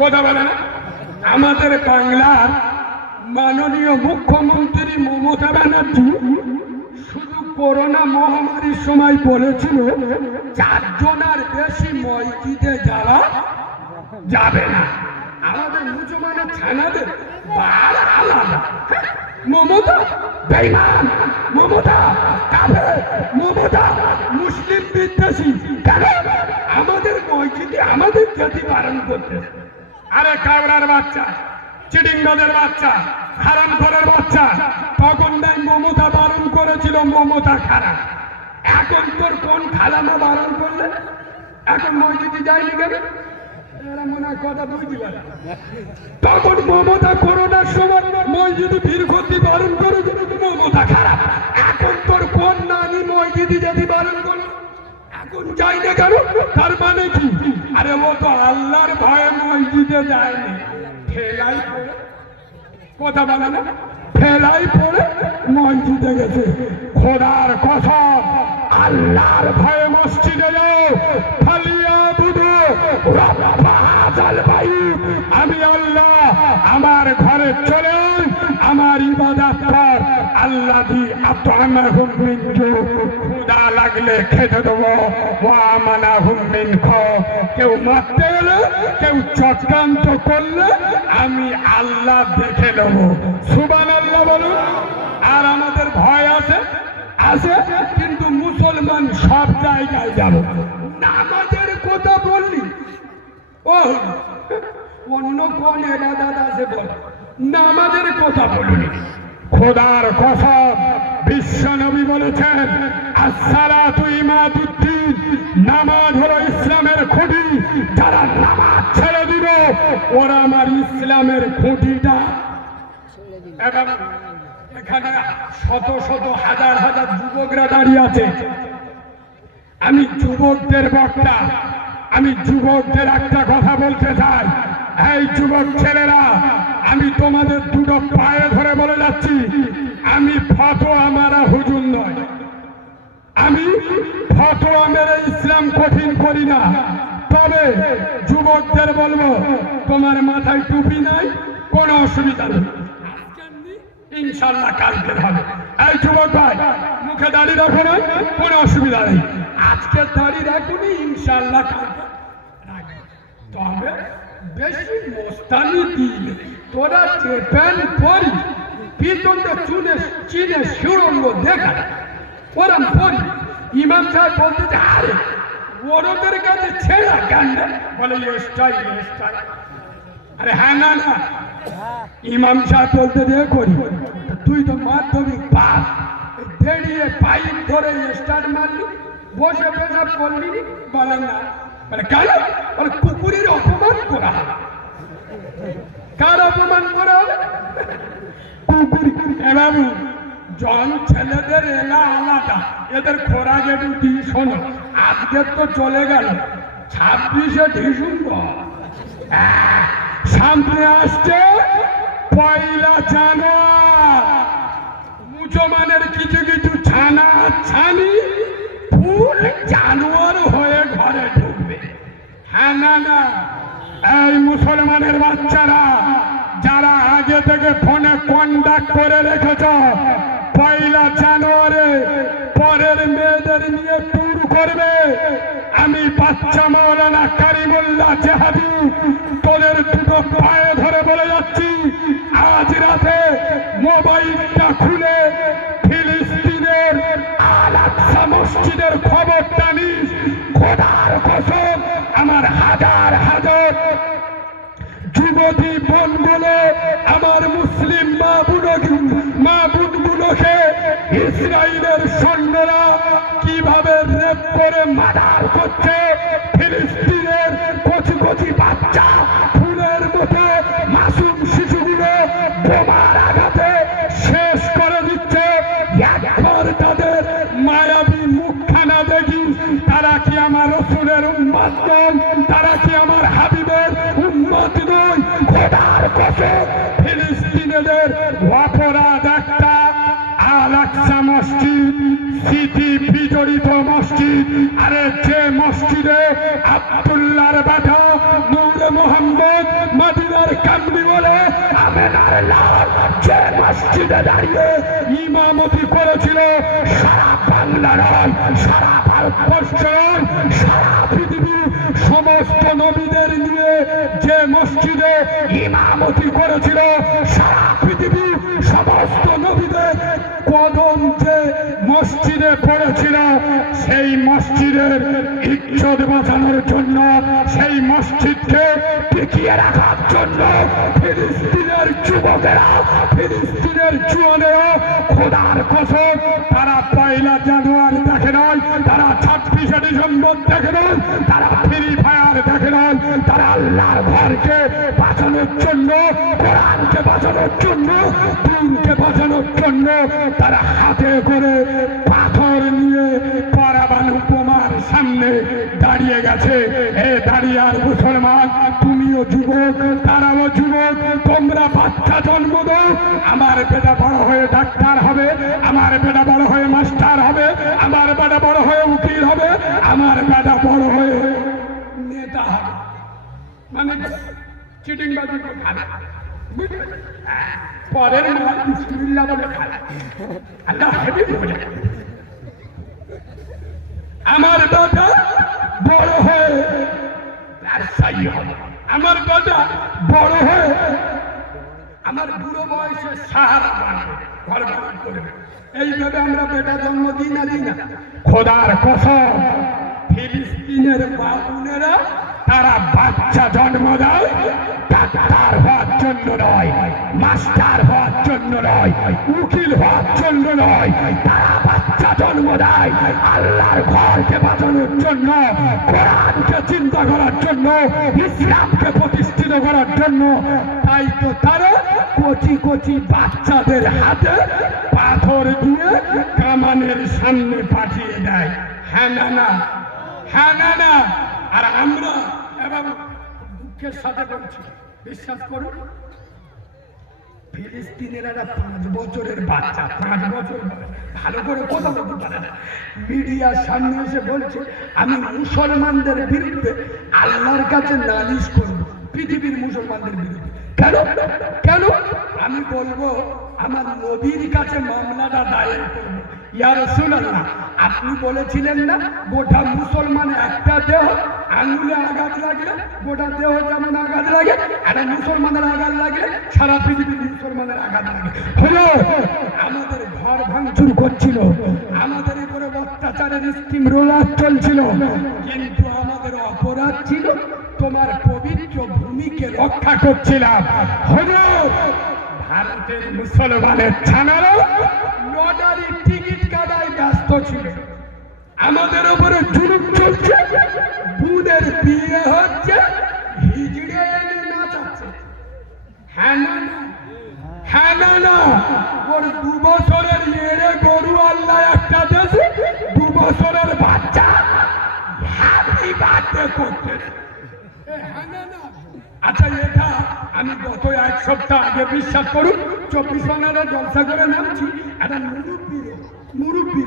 কথা বলে না। আমাদের বাংলার মাননীয় মুখ্যমন্ত্রী মমতা ব্যানার্জি শুধু করোনা মহামারীর সময় বলেছিল 4 জনের বেশি মসজিদে যাওয়া যাবে না। আমাদের মুসলমানের ছানাদের বাড়া আলাদা। মমতা বেঈমান, মমতা কাফের, মমতা মুসলিম বিদ্বেষী। কেন আমাদের মসজিদে আমাদের জাতি পালন করতে? আরে কাবরার বাচ্চা, চিটিংবাজের বাচ্চা, হারামখোরের বাচ্চা, তখন তাই মমতা বারণ করেছিল মমতা খারাপ। এখন তোর কোন খালামা বারণ করলে? এখন মসজিদে যায়নি কেন? এরা মনে হয় কথা বুঝতে পারে। তখন মমতা করোনার সময় মসজিদে ভিড় করতে বারণ করেছিল মমতা খারাপ। এখন তোর কোন নানি মসজিদে যেতে বারণ করলো? এখন যাই না কেন? তার মানে কি? আরে ও তো আল্লাহর ভয়ে মসজিদে যায়নি, ঠেলাই পড়ে, কথা বলে না, ঠেলাই পড়ে মসজিদে গেছে। খোদার কসম, আল্লাহর ভয়ে মসজিদে যাও। ফালিয়া বুধু রাব্বাহাজাল বাইত, আমি আল্লাহ আমার ঘরে চলে আয়, আমার ইবাদত কর। আল্লাযী আত'আমাহুম মিন জু', ক্ষুধা লাগলে খেতে দেবো। ওয়া আমানাহুম মিন খাউফ, কেউ মারতে এলে, কেউ চক্রান্ত করলে আমি আল্লাহ দেখে নেব। সুবহানাল্লাহ বলুন। আর আমাদের ভয় আছে আছে, কিন্তু মুসলমান সব জায়গায় যাব। নামাজের কথা বললি, ও অন্য কোন ইবাদত আছে বল, নামাজের কথা বললি। খোদার কসম, বিশ্ব নবী বলেছেন আসসালাতু ইমাদুদ্দিন, নামাজ হলো ইসলামের খুঁটি। যারা নামাজ ছেড়ে দিল ওরা আমার ইসলামের খুঁটিটা। এবং এখানে শত শত হাজার হাজার যুবকরা দাঁড়িয়ে আছে। আমি যুবকদের বক্তা, আমি যুবকদের একটা কথা বলতে চাই। এই যুবক ছেলেরা, আমি তোমাদের দুটো পায়ে ধরে বলে যাচ্ছি, আমি ফতোয়া মারা হুজুর নয়, আমি ফতোয়া মেরে ইসলাম কঠিন করি না। তবে যুবকদের বলবো, তোমার মাথায় টুপি নাই, কোনো অসুবিধা নেই, ইনশাল্লাহ কালকে হবে। এই যুবক ভাই, মুখে দাড়ি রাখো না, কোনো অসুবিধা নেই, আজকে দাড়ি রাখুনি, ইনশাল্লাহ কালকে রাখবে। তবে বেশি মোস্তানি দিলে তোরা চেপেন পরি, পিছনটা চুনে চিনে সুরঙ্গ দেখা ওরম পরি। ইমাম সাহেব বলতে যে আরে ওরদের কাছে ছেড়া কেন? বলে স্টাইল স্টাইল। আরে হ্যাঁ, না না, ইমাম সাহেব বলতে দিয়ে করি, তুই তো মাধ্যমিক পাস, দেড়িয়ে পাইপ ধরে স্টার্ট মারলি, বসে পেশাব করলি, বলে না। বলে কেন? বলে কুকুরের অপমান করা হবে। কার অপমান করা হবে? কুকুর। এবার জন ছেলেদের এলা আলাদা, এদের খোরাকে ডিউটি। শোনো, আজকে তো চলে গেল 26শে ডিসেম্বর, সামনে আসছে 1 জানুয়ারি। মুসলমানের কিছু কিছু ছানা ছানি ফুল জানুয়ার হয়ে ঘরে ঢুকবে। হ্যাঁ না না, এই মুসলমানের বাচ্চারা যারা আগে থেকে ফোনে কন্ট্যাক্ট করে রেখেছ, 1 জানুয়ারি পরের মেয়েদের নিয়ে ট্যুর করবে। আমি বাচ্চা মাওলানা কারিমুল্লাহ জাহাবি তোদের দুটো পায়ে ধরে বলে যাচ্ছি, আজ রাতে মোবাইলটা খুলে ফিলিস্তিনের আল আকসা মসজিদের খবরটা নিস। খোদার কসম, আমার হাজার হাজার যুবতী বোনগুলো, আমার মুসলিম মা বোনগুলোকে ইসরায়েলের সৈন্যরা কিভাবে রেপ করে মার্ডার করছে। ফিলিস্তিনের কচি কচি বাচ্চা, ফুলের মতো মাসুম শিশুগুলো বোমার আঘাতে শেষ করে দিচ্ছে। একবার তাদের মায়াবী মুখখানা দেখি, তারা কি আমার রসুলের উম্মত নয়? তারা কি আমার হাবিবের উম্মত নয়? খোদার কসম, ফিলিস্তিনিদের অপরাধ একটা, আল আকসা মসজিদ স্মৃতি বিজড়িত মসজিদ। আরে যে মসজিদে আব্দুল্লাহর বেটা নূর মোহাম্মদ লাল যে মসজিদে দাঁড়িয়ে ইমামতি করেছিল সারা বাংলা নয়, সারা ভারতবর্ষ নয়, সারা পৃথিবী সমস্ত নবীদের নিয়ে যে মসজিদে ইমামতি করেছিল, সারা পৃথিবী সমস্ত নবীদের কদম যে মসজিদে পড়েছিল, সেই মসজিদের ইজ্জত বাঁচানোর জন্য, সেই মসজিদকে টিকিয়ে রাখার জন্য ফিলিস্তিনের যুবকেরা, ফিলিস্তিনের জুয়ানেরা খোদার কসম তারা 1 জানুয়ারি দেখে নয়, তারা 26শে ডিসেম্বর দেখে নয়, তারা ফ্রি ফায়ার দেখে নয়, তারা আল্লাহর ঘরকে বাঁচানোর জন্য, কোরআনকে বাঁচানোর জন্য, দিনকে বাঁচানোর জন্য তারা হাতে করে পাথর নিয়ে পরমাণু বোমার সামনে দাঁড়িয়ে গেছে। এ দাঁড়িয়ে আর মুসলমান, তুমিও যুবক, তারাও যুবক, তোমরা বাচ্চা জন্ম দাও, আমার বেটা বড় হয়ে ডাক্তার হবে, আমার বেটা বড় হয়ে মাস্টার হবে, আমার বেটা বড় হয়ে উকিল হবে, আমার বেটা বড় হয়ে নেতা হবে, মানে চিটিংবাজি খাবে, পরের মাল বিসমিল্লাহ বলে খাবে, আল্লাহ হেবি বলে। আমার বেটা বড় হয়ে ব্যবসায়ী হবে, আমার বেটা বড় হয়ে আমার বুড়ো বয়সে সাহারা বানাবে, ঘর বাড়ি করবে। এইভাবে আমরা বেটা জন্ম দিই না, দিই না। খোদার কসম ফিলিস্তিনের মা বোনেরা তারা বাচ্চা জন্ম দেয় ডাক্তার হওয়ার জন্য নয়, মাস্টার হওয়ার জন্য নয়, উকিল হওয়ার জন্য নয়, তারা বাচ্চা জন্ম দেয় আল্লাহর ঘরকে বাঁচানোর জন্য, কোরআনকে চিন্তা করার জন্য, ইসলামকে প্রতিষ্ঠিত করার জন্য। তাই তো তারা কচি কচি বাচ্চাদের হাতে পাথর দিয়ে কামানের সামনে পাঠিয়ে দেয়। হ্যাঁ না না, হ্যাঁ না না। আর আমরা এবং দুঃখের সাথে বলছি, বিশ্বাস করুন, ফিলিস্তিনের একটা 5 বছরের বাচ্চা, 5 বছর ভালো করে কথা বলতে পারে না, মিডিয়ার সামনে এসে বলছে আমি মুসলমানদের বিরুদ্ধে আল্লাহর কাছে নালিশ করব, পৃথিবীর মুসলমানদের বিরুদ্ধে। কেন কেন? আমি বলবো আমার নবীর কাছে মামলাটা দায়ের করব। ইয়া রাসূলুল্লাহ, আপনি বলেছিলেন না গোটা মুসলমান একটা দেহ, আঙুলে আঘাত লাগলে গোটা দেহ যেমন আঘাত লাগে, একটা মুসলমানের আঘাত লাগলে সারা পৃথিবীর মুসলমানের আঘাত লাগে। হলো আমাদের ঘর ভাঙচুর করছিল, আমাদের উপরে অত্যাচারের স্কিম রোলার চলছিল, কিন্তু আমাদের অপরাধ ছিল তোমার পবিত্র ভূমিকে রক্ষা করছিলাম। হলো ভারতের মুসলমানের ছানারও লটারি টিকিট কাটায় ব্যস্ত ছিল, আমাদের উপরে জুলুম চলছে, বুদের বিয়ে হচ্ছে, হিজড়ে এনে নাচাচ্ছে। হ্যাঁ না না, হ্যাঁ না না। ওর 2 বছরের এড়ে গরু আল্লাহ একটা দেশে 2 বছরের বাচ্চা হ্যাপি বার্থডে করতে। হ্যাঁ না না। আচ্ছা, এটা আমি গত 1 সপ্তাহ আগে, বিশ্বাস করুন, 24 ঘন্টা জলসা করে নামছি, একটা মুরব্বী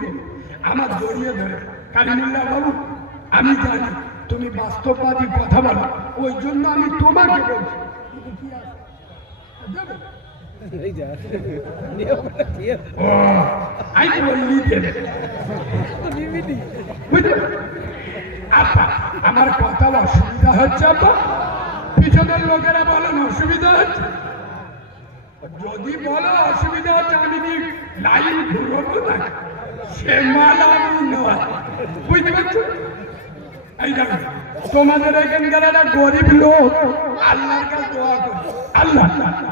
আমার জড়িয়ে ধরে, কালিমুল্লাহ বাবু আমি জানি তুমি বাস্তববাদী কথা বলো, ওই জন্য আমি তোমাকে বলছি, আমার কথা অসুবিধা হচ্ছে, পিছনের লোকেরা বলেন অসুবিধা হচ্ছে, যদি বলো অসুবিধা হচ্ছে আমি কি লাইন ঘুরবো না, সে মাল আমি নয়, বুঝতে পারছো? এই দেখো তোমাদের এখানকার একটা গরিব লোক আল্লাহর কাছে দোয়া করে, আল্লাহ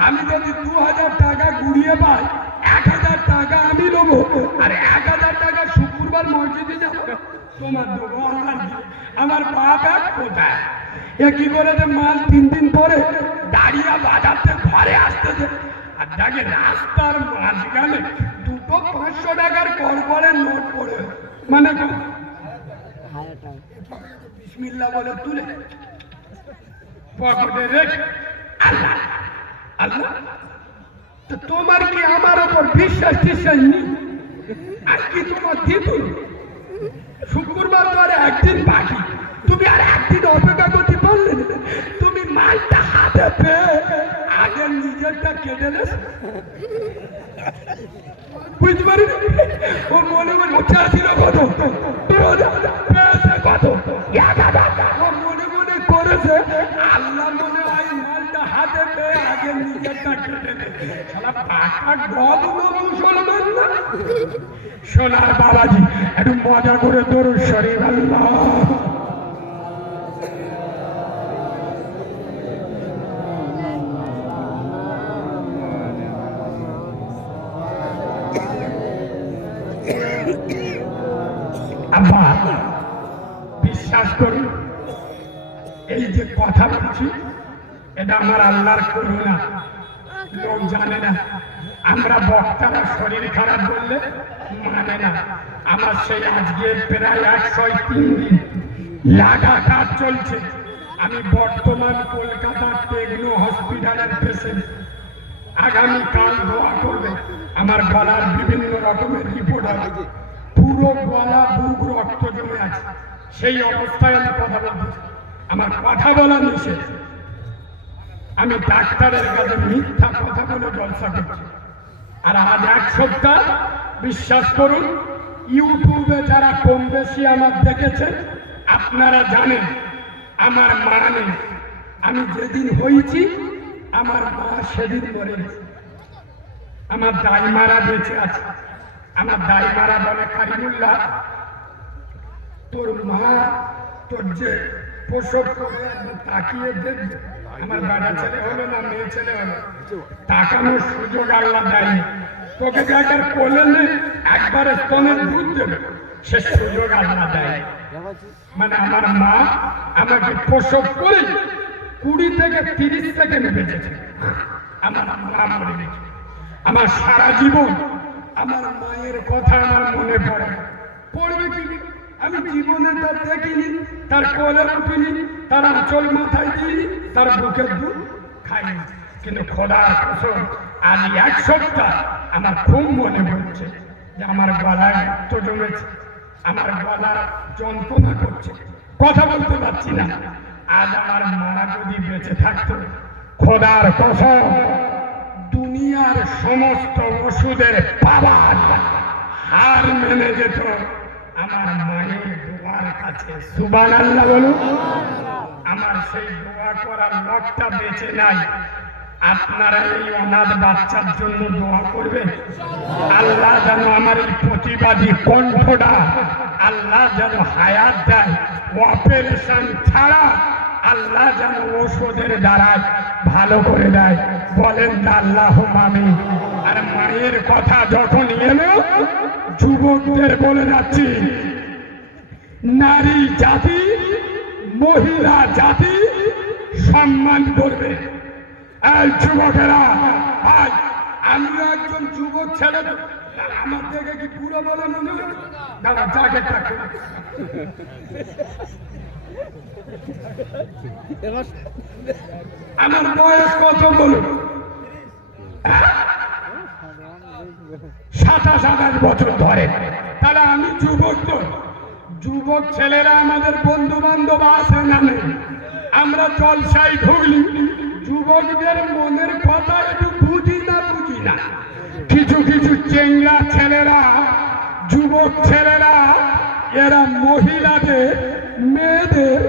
আমি যদি 2000 টাকা ঘুরিয়ে পাই, 1000 টাকা আমি নেবো, আর 1000 টাকা শুক্রবার মসজিদে যাবো, তোমার দেবো। আমার বাপ এক কোথায় এ কি করেছে, মাল 3 দিন পরে দাঁড়িয়ে বাজাতে ঘরে আসতেছে, আর দেখে রাস্তার মাঝখানে 2টো 500 টাকার করকরের নোট পড়ে, মানে বিসমিল্লাহ বলে তুলে পকেটে রেখে, আল্লাহ আল্লাহ। তো তোমার কি আমার ওপর বিশ্বাস টিশ্বাস নেই? আর কি তোমার দিদি শুক্রবার তো আর একদিন বাকি, তুমি আর একদিন অপেক্ষা করতে পারলে না? তুমি মালটা হাতে পেয়ে আগে নিজে নিজেরটা কেটে দেস বুঝতে পারি ও মনে মনে চাছিল কত কত ও মনে মনে করেছে আল্লাহ মনে হয় মালটা হাতে পেয়ে আগে নিজেরটা কেটে দেবে সারা পাকা গদগুলো মুসলমান না সোনার বাবাজি একটু মজা করে দরুদ শরীফ আল্লাহ আব্বা বিশ্বাস করুন এই যে কথা বলছি এটা আমার আল্লাহর করুণা লোক জানে না আমরা বক্তারা শরীর খারাপ বললে মানে না আমার সেই আজকে প্রায় 103 দিন লাগাতার চলছে আমি বর্তমান কলকাতার টেকনো হসপিটালের পেশেন্ট আগামীকাল দোয়া করবে আমার গলার বিভিন্ন রকমের রিপোর্ট আছে পুরো গলা বুক রক্ত জমে আছে সেই অবস্থায় আমি কথা বলতেছি আমার কথা বলা নিষেধ আমি ডাক্তারের কাছে মিথ্যা কথা বলে জলসা করছি আর আজ 1 সপ্তাহ বিশ্বাস করুন ইউটিউবে যারা কম বেশি আমার দেখেছেন আপনারা জানেন আমার মা নেই আমি যেদিন হয়েছি আমার মা সেদিন মরে গেছে আমার দাইমারা বেঁচে আছে আমার দাইমারা বলে কারিমুল্লাহ তোর মা তোর যে প্রসব করে তাকিয়ে দেখবে আমার বেটা ছেলে হলো না মেয়ে ছেলে হলো তাকানোর সুযোগ আল্লাহ দেয়নি তোকে যে একবার কোলে নে একবারে স্তনের দুধ দেবে সে সুযোগ আল্লাহ দেয় মানে আমার মা আমাকে প্রসব করে 20 থেকে 30 সেকেন্ড বেঁচেছে আমার মা মরে গেছে আমার সারা জীবন আমার মায়ের কথা আমার মনে পড়ে পড়বে কি আমি জীবনে তার দেখিনি তার কোলে উঠিনি তার আঁচল মাথায় দিইনি তার বুকের দুধ খাইনি কিন্তু খোদার কসম আজ 1 সপ্তাহ আমার খুব মনে পড়ছে যে আমার গলায় রক্ত জমেছে আমার গলা যন্ত্রণা করছে কথা বলতে পারছি না আজ আমার মা যদি বেঁচে থাকতো খোদার কসম দুনিয়ার সমস্ত ওষুধের পাওয়ার হার মেনে যেত আমার মায়ের দোয়ার কাছে সুবহানাল্লাহ বলুন আমার সেই দোয়া করার লোকটা বেঁচে নাই আপনারা এই অনাথ বাচ্চার জন্য দোয়া করবেন আল্লাহ যেন আমার এই প্রতিবাদী কণ্ঠটা আল্লাহ যেন হায়াত দেয় অপারেশন ছাড়া আল্লাহ যেন ওষুধের দ্বারায় ভালো করে দেয় বলেন আল্লাহ আমিন আর মায়ের কথা যখন এলো যুবকদের বলে যাচ্ছি নারী জাতি মহিলা জাতি সম্মান করবে এই যুবকেরা ভাই আমিও একজন যুবক ছেলে আমার থেকে কি পুরো বলে মনে হয় দাদা জ্যাকেটটা আমার বয়স কত বলুন 27-28 বছর ধরে তাহলে আমি যুবক তো যুবক ছেলেরা আমাদের বন্ধু বান্ধব আছে না নেই আমরা জলসায় ঢুকলি যুবকদের মনের কথা একটু বুঝি না কিছু কিছু চেংড়া ছেলেরা যুবক ছেলেরা এরা মহিলাদের মেয়েদের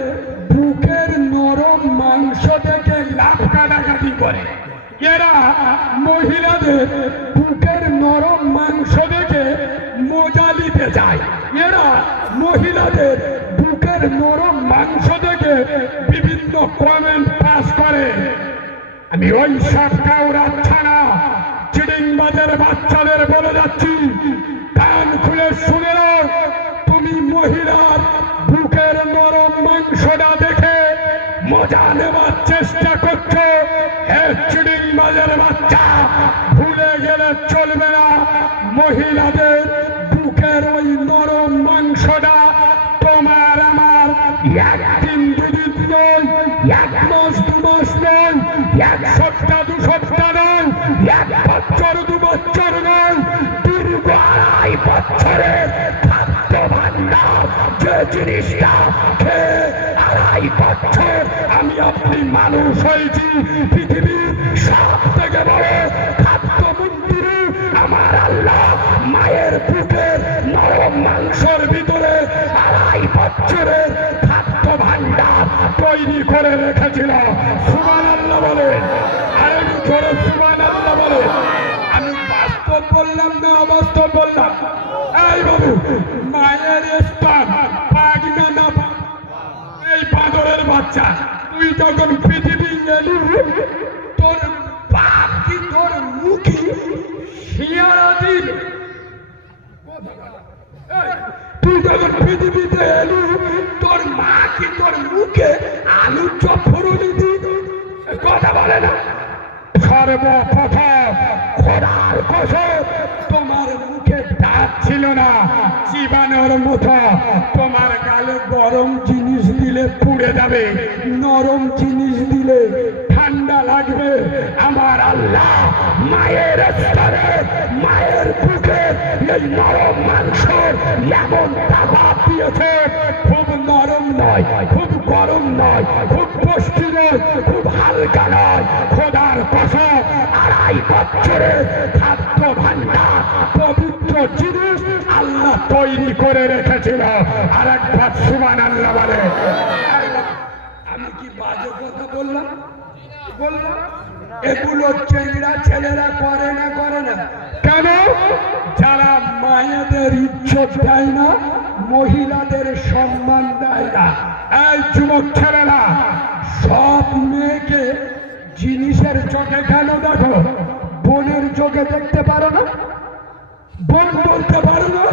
বুকের নরম মাংস দেখে লাভ কাটাকাটি করে এরা মহিলাদের বুকের নরম মাংস দেখে মজা নিতে যায় এরা মহিলাদের বুকের নরম মাংস দেখে বিভিন্ন কমেন্ট পাস করে আমি ওই সব কাউরা ছাড়া চিড়িংবাজের বাচ্চাদের বলে যাচ্ছি কান খুলে শুনে নাও তুমি মহিলার বুকের নরম মাংসটা দেখে মজা নেবার চেষ্টা করছো হে চিড়িংবাজের বাচ্চা ভুলে গেলে চলবে না মহিলাদের বুকের ওই নরম মাংসটা তোমার আমার একদিন দুদিন নয় 1 মাস 2 মাস নয় 1 সপ্তাহ 2 সপ্তাহ নয় 1 বছর 2 বছর নয় দীর্ঘ 2.5 বছরের খাদ্য ভান্ডার যে জিনিসটা খেয়ে 2.5 বছর আমি আপনি মানুষ হয়েছি পৃথিবীর সব থেকে বড় মায়ের বুকের নরম মাংসের ভিতরে 2.5 বছরের খাদ্য ভাণ্ডার তৈরি করে রেখেছিল। সুবহানাল্লাহ বলেন, আর একটু জোরে সুবহানাল্লাহ বলেন। আমি বাস্তব বললাম না অবাস্তব বললাম? এই বাবু, মায়ের স্তন পাগনা না এই বাঁদরের বাচ্চা, তুই যখন পৃথিবী এলি তোর বাপ কি তোর মুখে শিয়ারা দিল? তুই যখন পৃথিবীতে এলি তোর মা কি তোর মুখে আলু চপ ফুরুলি দিল? কথা বলে না? সর্বপ্রথম খোদার কসম, তোমার মুখে দাঁত ছিল না, চিবানোর মতো। তোমার গালে গরম জিনিস দিলে পুড়ে যাবে, নরম জিনিস দিলে ঠান্ডা লাগবে। আমার আল্লাহ মায়ের স্তরে মায়ের বুকে এই নরম মাংস এমন তাবাদ দিয়েছে, খুব নরম নয়, খুব গরম নয়, খুব পুষ্টি নয়, খুব হালকা নয়। খোদার কসম 2.5 বছরের খাদ্য ভাণ্ডার পবিত্র জিনিস আল্লাহ তৈরি করে রেখেছিল। আর একবার সুবহানাল্লাহ বলে। আমি কি বাজে কথা বললাম? বললাম এগুলো চেংড়া ছেলেরা করে না, করে না কেন? যারা মায়েদের ইজ্জত দেয় না, মহিলাদের সম্মান দেয় না। এই যুবক ছেলেরা, সব মেয়েকে জিনিসের চোখে কেন দেখো? বোনের চোখে দেখতে পারো না? বোন বলতে পারো না?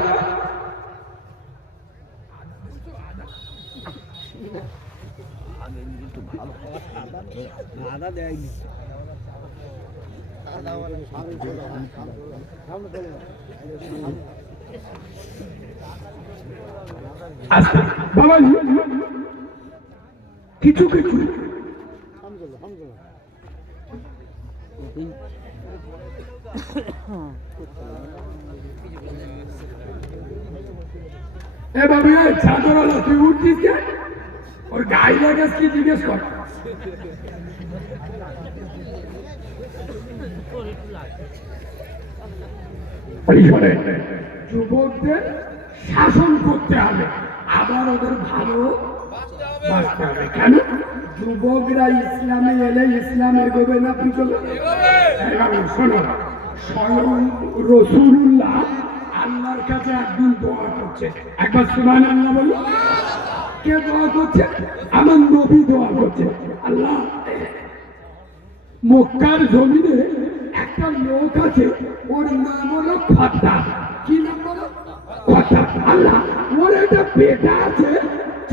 বাবাজি কিছু কিছু এ বাবু, চাদরওয়ালা তুই উঠছিস কে? ওর গায়ে লাগাস কি জিজ্ঞেস কর। যুবকদের শাসন করতে হবে, আবার ওদের ভালো বাঁচতে হবে। কেন? যুবকরা ইসলামে এলে ইসলাম এগোবে না পিছনে? শোনো, স্বয়ং রাসূলুল্লাহ আল্লাহর কাছে একদিন দোয়া করছে। একবার সুবহানাল্লাহ বলো। কে দোয়া করছে? আমার নবী দোয়া করছে। আল্লাহ, মক্কার জমিনে একটা লোক আছে, ওর নাম হলো খদ্দার। কি নাম বলো? খদ্দার। আল্লাহ, ওর একটা বেটা আছে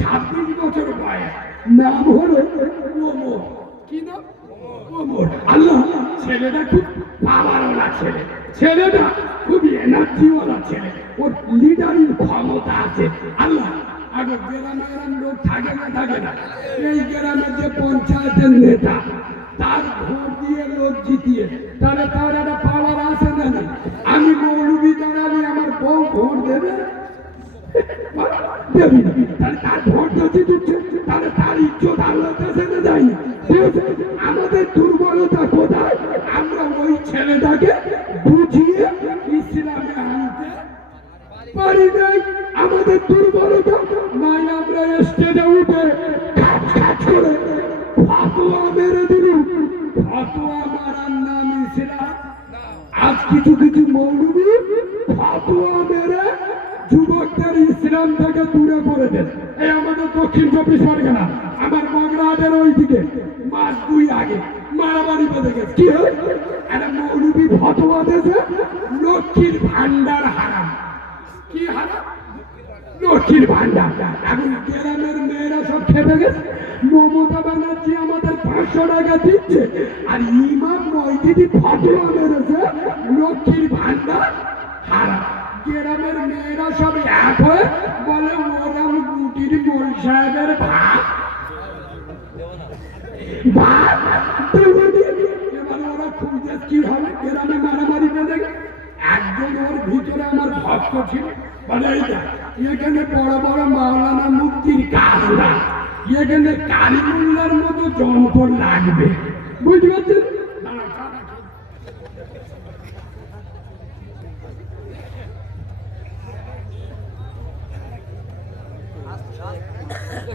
26 বছর বয়স, নাম হলো ওমর। কি নাম? ওমর। আল্লাহ, ছেলেটা খুব পাওয়ারওয়ালা ছেলে, ছেলেটা খুব এনার্জিওয়ালা ছেলে, ওর লিডারিং ক্ষমতা আছে। আল্লাহ, আগে গ্রামে লোক থাকে না, থাকে না, এই গ্রামের যে পঞ্চায়েতের নেতা তার ভোট দিয়ে লোক জিতিয়ে, তাহলে তার একটা পাওয়ার আছে না? আমি মৌলবি দাঁড়ালে আমার বউ ভোট দেবে? দেবি না। তাহলে তার ভোট যদি দিচ্ছে, তাহলে তার ইজ্জত আল্লাহ কাছে না যায় না। আমাদের দুর্বলতা কোথায়? আমরা ওই ছেলেটাকে বুঝিয়ে ইসলামে আনতে পারি নাই। আমাদের দুর্বলতা নাই। আমরা স্টেজে উঠে কাজ করে ফতোয়া মেরে দিল। ফতোয়া মারার নাম ইসলাম। আজ কিছু কিছু মৌলবি ফতোয়া মেরে যুবকদের ইসলাম থেকে দূরে করে দেয়। এই আমাদের দক্ষিণ 24 পরগনা, আমার মগরাদের ওই দিকে মাস 2 আগে মারামারি বেঁধে গেছে। কি হয়? একটা মৌলবি ফতোয়া দিয়েছে লক্ষ্মীর ভান্ডার হারাম। কি হারাম? লক্ষ্মীর ভান্ডার। এখন গ্রামের মেয়েরা সব খেপে গেছে। মমতা ব্যানার্জি আমাদের 500 টাকা দিচ্ছে, আর ইমাম মসজিদে ফতোয়া মেরেছে লক্ষ্মীর ভান্ডার হারাম। গ্রামের মেয়েরা সব এক হয়ে বলে ওরাম গুটির মোল সাহেবের ভাত। এবার ওরা খুঁজে কি হবে? গ্রামে মারামারি বেঁধে গেছে। একজন ওর ভিতরে আমার ভক্ত ছিল, বলে এখানে বড় বড় মাওলানা মুফতির কাজ না, এখানে কালিমুল্লার মতো যন্ত্র লাগবে। বুঝতে পারছেন?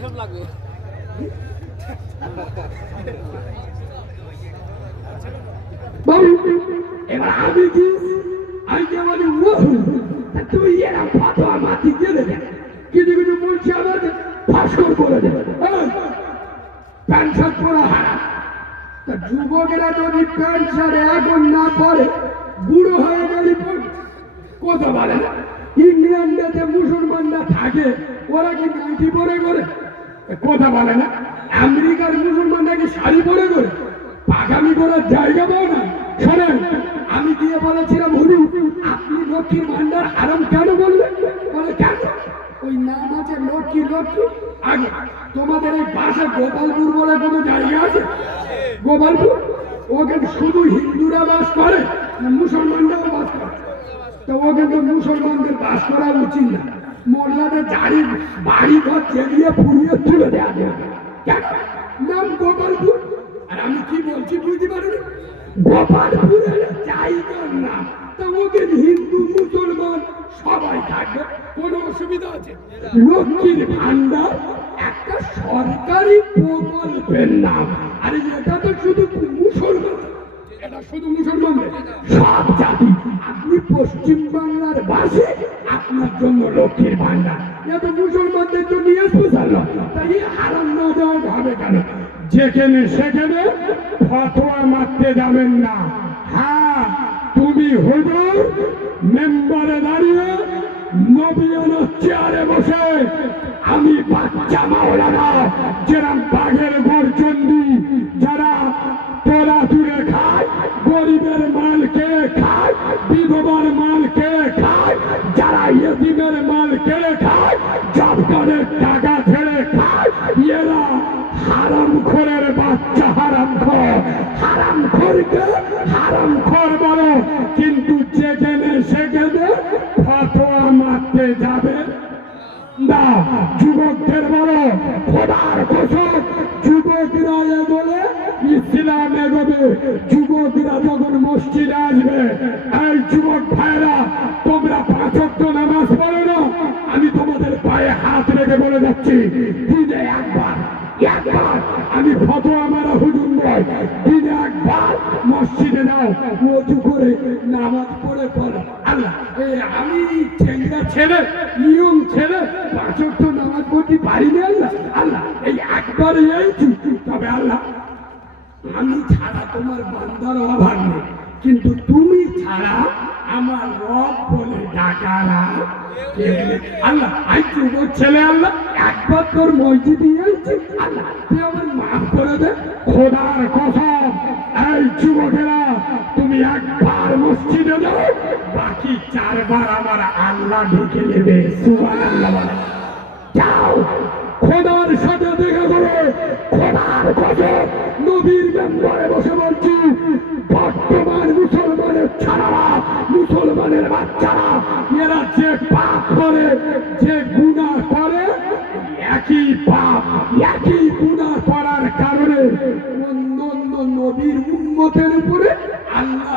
বাবু এবার আমি কি আমি কি বলি তুই এরা ফাতোয়া মাটি গেলে কিছু কিছু বলছি আমাদের ভাস্কর করে দেবে প্যান্ট শার্ট পরা হারা তা যুবকেরা যদি প্যান্ট শার্ট এখন না পরে বুড়ো হয়ে গেলে কথা বলে না। ইংল্যান্ডে যে মুসলমানরা থাকে ওরা কি নাইটি পরে করে কথা বলে না। আমেরিকার মুসলমানরা কি শাড়ি পরে করে পাগামি করার জায়গা পাও না। শোনেন আমি গিয়ে বলেছিলাম হুজুর আপনি লক্ষ্মীর ভান্ডার আরাম কেন বললেন? বলে কেন ওই নাম আছে লক্ষ্মী লক্ষ্মী। আগে তোমাদের এই পাশে গোপালপুর বলে কোনো জায়গা আছে? গোপালপুর ওখানে শুধু হিন্দুরা বাস করে না মুসলমানরাও বাস করে? তো ওখানে তো মুসলমানদের বাস করা উচিত না। মোল্লাদের বাড়ি ঘর জেলিয়ে পুড়িয়ে তুলে দেওয়া যাবে। নাম গোপালপুর। আর আমি কি বলছি বুঝতে পারিনি? গোপালপুরের জায়গার নাম। তা ওখানে হিন্দু মুসলমান সবাই থাকবে, কোনো অসুবিধা আছে? লক্ষ্মীর ভান্ডার একটা সরকারি প্রকল্পের নাম। আরে এটা তো শুধু মুসলমান, এটা শুধু মুসলমানদের সব জাতি। আপনি পশ্চিম বাংলার বাসে আপনার জন্য লক্ষ্মীর ভান্ডার, এটা মুসলমানদের জন্য স্পেশাল। তাই হারাম না দেওয়া হবে কেন? যেখানে সেখানে ফতোয়া মারতে যাবেন না। হ্যাঁ তুমি হুজুর মেম্বারে দাঁড়িয়ে নবীনের চেয়ারে বসে আমি বাচ্চা মাওলানা যেরকম বাঘের গর্জন্ডি যারা তোলা তুলে খায়, গরিবের মাল কে খায়, বিধবার মাল কে খায়, যারা ইয়েতিমের মাল কেড়ে খায়, জবকারের টাকা ছেড়ে খায়, এরা হারাম খোরের বাচ্চা। হারাম খোর, হারাম খোরকে হারাম খোর বলো, কিন্তু যেখানে সেখানে ফতোয়া মারতে যাবে না। যুবকদের বলো খোদার কসম যুবকরা বলে ইসলাম এগোবে। যুবকরা যখন মসজিদে আসবে, এই যুবক ভাইরা তোমরা 5 ওয়াক্ত নামাজ পড়ো না? আমি তোমাদের পায়ে হাত রেখে বলে যাচ্ছি দিনে একবার আমি ফতোয়া মারা হুজুর নয়, দিনে একবার মসজিদে যাও, ওযু করে নামাজ পড়ে পড়ো। আল্লাহ আমি ছেঙ্গা ছেলে ইয়ং ছেলে 5 ওয়াক্ত নামাজ পড়তে পারি না। আল্লাহ এই একবার এইছি, তবে আল্লাহ আমি ছাড়া তোমার বান্দার অভাব নেই, কিন্তু তুমি ছাড়া আমার রব বলে ডাকারা আল্লাহ। আই যুবক ছেলে আল্লাহ একবার তোর মসজিদে এসেছি, আল্লাহ তুই আমার মাফ করে দে। খোদার কসম এই যুবকেরা তুমি একবার মসজিদে যাও, বাকি 4 বার আমার আল্লাহ ঢুকে নেবে। সুবহানাল্লাহ বলে যাও, খোদার সাথে দেখা করো। খোদার কসম নবীর মেম্বারে বসে বলছি বর্তমান মুসলমানের ছাড়ারা, মুসলমানের বাচ্চারা এরা যে পাপ করে, যে গুনাহ করে, একই পাপ একই গুনাহ করার কারণে অন্যান্য নবীর উম্মতের উপরে আল্লাহ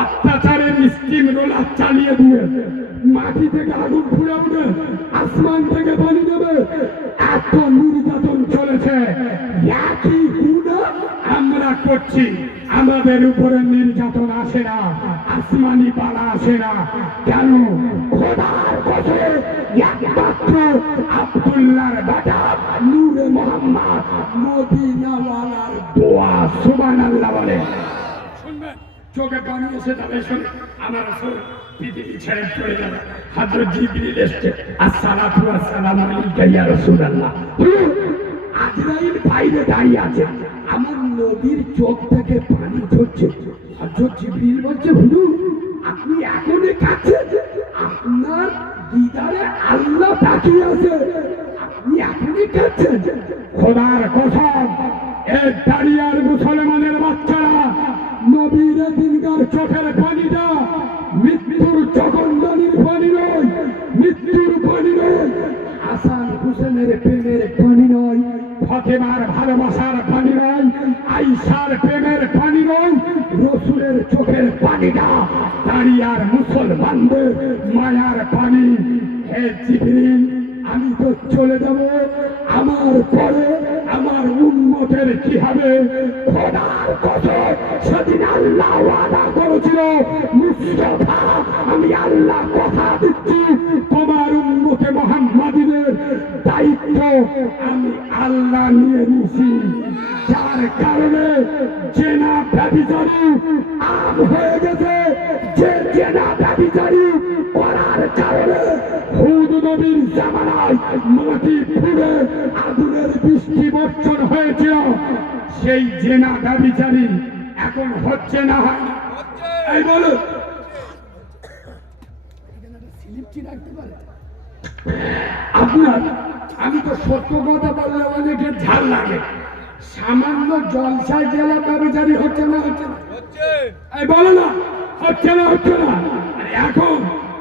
অত্যাচারের স্টিম রোলার চালিয়ে দিয়ে মাটি থেকে আগুন ফুড়ে উঠে আসমান থেকে পানি দেবে। এত নির্যাতন চলেছে, একই গুনাহ আমরা করছি, আমাদের উপরে নির্যাতন আসে না, আসমানি পালা আসে না কেন? খোদার কসম একমাত্র আব্দুল্লাহর বেটা নূরে মুহাম্মদ মদিনাওয়ালার দোয়া। সুবহানাল্লাহ বলে শুনবেন, চোখে পানি এসে যাবে। শুনে আমার আসল পৃথিবী ছেড়ে চলে যাবে। হযরত জিবরিল এসেছে, আসসালাতু ওয়াসসালামু আলাইকা ইয়া রাসূলুল্লাহ। আজরাইল বাইরে দাঁড়িয়ে আছে, আমার নবীর চোখ থেকে পানি ঝরছে। হযরত জিবরিল বলছে হুজুর আপনি এখনই কাঁদছেন, আপনার দিদারে আল্লাহ তাকিয়ে আছে, আপনি এখনই কাঁদছেন? খোদার কসম এই দাঁড়িয়ার মুসলমানের বাচ্চারা নবীর দিনকার চোখের পানিটা মৃত্যুর জগন্নাথীর পানি নয়, মৃত্যুর পানি নয়, হাসান হুসেনের প্রেমের পানি নয়, ফাতেমার ভালোবাসার পানি নয়, আয়েশার প্রেমের পানি নয়, রসুলের চোখের পানিটা দাঁড়িয়ার মুসলমানদের মায়ার পানি। হে জিবরিল আমি তো চলে যাব, আমার পরে আমার উম্মতের কি হবে? খোদার কসম, সেদিন আল্লাহ ওয়াদা করেছিল, মুস্তাফা আমি আল্লাহ কথা দিচ্ছি, তোমার উম্মতে মুহাম্মাদীদের দায়িত্ব আমি আল্লাহ নিয়ে নিছি। যার কারণে জেনা ব্যভিচারী আম হয়ে গেছে, যে জেনা ব্যভিচারী করার কারণে হুদ নবীর জামানায় মাটি ফুঁড়ে আগুনের বৃষ্টি বর্ষণ হয়েছিল, সেই জেনা ব্যভিচারী এখন হচ্ছে না, হয় না? এই বলো, আপনার আমি তো সত্য কথা বললে অনেকে ঝাল লাগে, সামান্য জলসায় জেলা ব্যভিচারী হচ্ছে না, হচ্ছে না? এই বলো না, হচ্ছে না, হচ্ছে না? এখন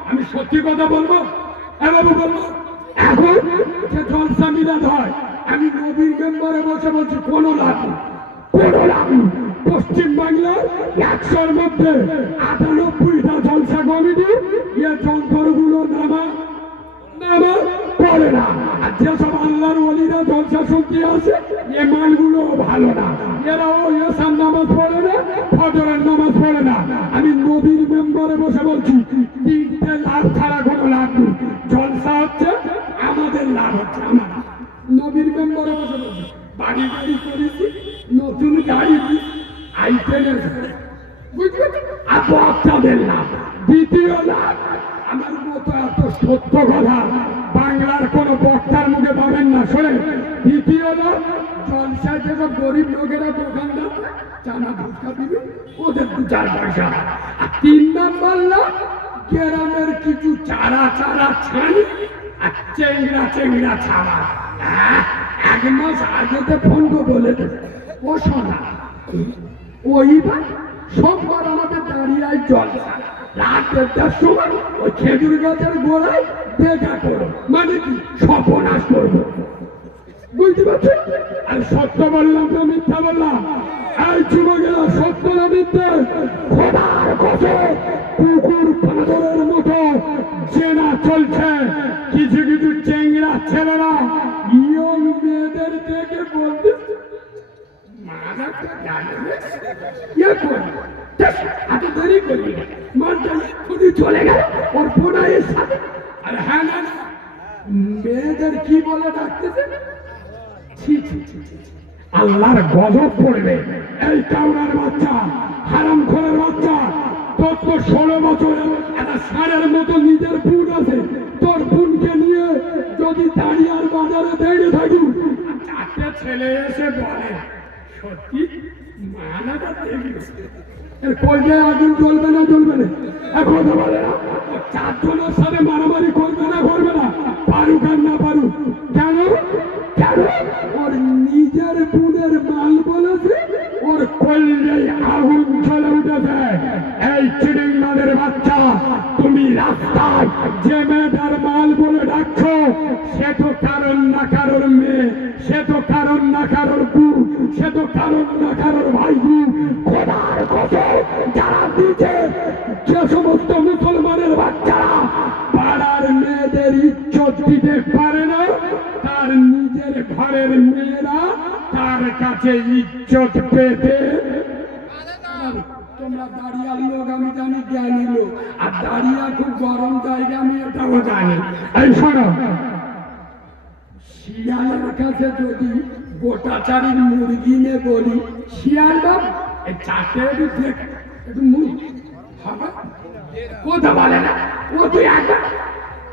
আমি সত্যি কথা বলবো, বাবু বলবো, এখন যে জলসা মিলাদ হয়, আমি নবীর মেম্বারে বসে বলছি, কোনো লাভ নেই, কোনো লাভ নেই। পশ্চিম বাংলার 100-র মধ্যে 98টা জলসা কমিটি এ যন্ত্রগুলো নামা পড়ে না। আর যেসব আল্লাহর ওলিরা জলসা শুনতে আসে, এ মালগুলো ভালো না, এরাও এসার নামাজ পড়ে না, ফজরের নামাজ পড়ে না। আমি নবীর মেম্বারে বসে বলছি, 3টে লাভ ছাড়া কোনো লাভ নেই। জলসা হচ্ছে আমাদের, লাভ হচ্ছে আমার। নবীর মেম্বারে বসে বলছি, বাড়ি বাড়ি করেছি, নতুন গাড়ি আইটেনের, বুঝতে আপনাদের লাভ। দ্বিতীয় লাভ, আমার মতো এত সত্য কথা বাংলার কোন বক্তার মুখে পাবেন না, শোনেন। দ্বিতীয় লাভ, জলসায় যেসব গরিব লোকেরা দোকানদার চানা ভুটকা দিবে, ওদের 2-4 পয়সা। আর 3 নম্বর লাভ, গ্রামের কিছু চারা ছানি আর চেংড়া ছাড়া। 1 মাস আগেতে ফোন বলে দেবে, ও শোনা ওইবার সোমবার আমাদের দাঁড়িয়ে জলসা, রাত 1টার সময় ওই খেজুর গাছের গোড়ায় দেখা করো, মানে কি সর্বনাশ করবো, বুঝতে পারছেন? আর সত্য বললাম না মিথ্যা বললাম? এই যুবকেরা, সত্য না মিথ্যে? খোদার কসম, কুকুর বাঁদরের মতো জেনা চলছে। কিছু কিছু চেংড়া ছেলেরা ইয়ং মেয়েদের দেখে বলতে, চলে গেল ওর বোনাইয়ের সাথে। আর হ্যাঁ, না মেয়েদের কি বলে ডাকতেছে, আল্লাহর গজব পড়বে। এই কাউরার বাচ্চা, হারামখোরের বাচ্চা, তোর তো 16 বছরের একটা ষাঁড়ের মতো নিজের বোন আছে, তোর বোনকে নিয়ে যদি দাঁড়িয়ার বাজারে দাঁড়িয়ে থাকি, 4টে ছেলে এসে বলে, সত্যি মানাটা দেখি এর কলজায় আগুন জ্বলবে না, জ্বলবে না? এখন কথা বলে না, 4 জনের সাথে মারামারি করবে না, করবে না, পারুক আর না পারুক। কেন? ওর নিজের বোনের মাল বলেছে, ওর কলজায় আগুন জ্বলে উঠেছে। এই চিড়িং মালের বাচ্চা, তুমি রাস্তায় যে মেয়েটার মাল বলে ডাকছো, সে তো কারণ না কারোর মেয়ে, সে তো কারণ না কারোর বউ, সে তো কারণ না কারোর ভাই। খোদার কসম, যারা দিচ্ছে, যে সমস্ত মুসলমানের বাচ্চারা পাড়ার মেয়েদের ইজ্জত দিতে পারে না, তার নিজের ঘরের মেয়েরা তার কাছে ইজ্জত পেতে। তোমরা দাঁড়িয়ার লোক, আমি জানি জ্ঞানী লোক, আর দাঁড়িয়া খুব গরম জায়গা, আমি এটাও জানি। এই শোনো, শিয়ালের কাছে যদি গোটা চারির মুরগি নে বলি, শিয়ালটা এই 4টে একটু মুরগি হবে, কথা বলে না, ও তো একবার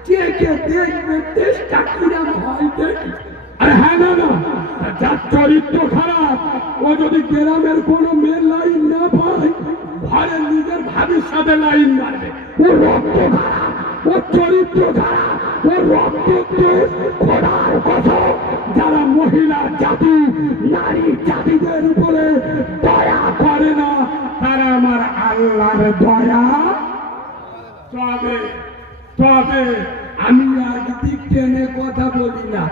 চেকে দেখবে চেষ্টা কিরম হয় দেখি। আর হ্যাঁ, না যার চরিত্র খারাপ, ও যদি গ্রামের কোনো মেয়ের লাইন না পায়, ঘরে নিজের ভাবির সাথে লাইন মারবে। ও রক্ত খারাপ, ও চরিত্র খারাপ, ও রক্ত দোষ। খোদার কসম, যারা মহিলা জাতি, নারী জাতিদের উপরে দয়া করে না, তারা আমার আল্লাহর দয়া। তবে আমি একদিক টেনে কথা বলি না,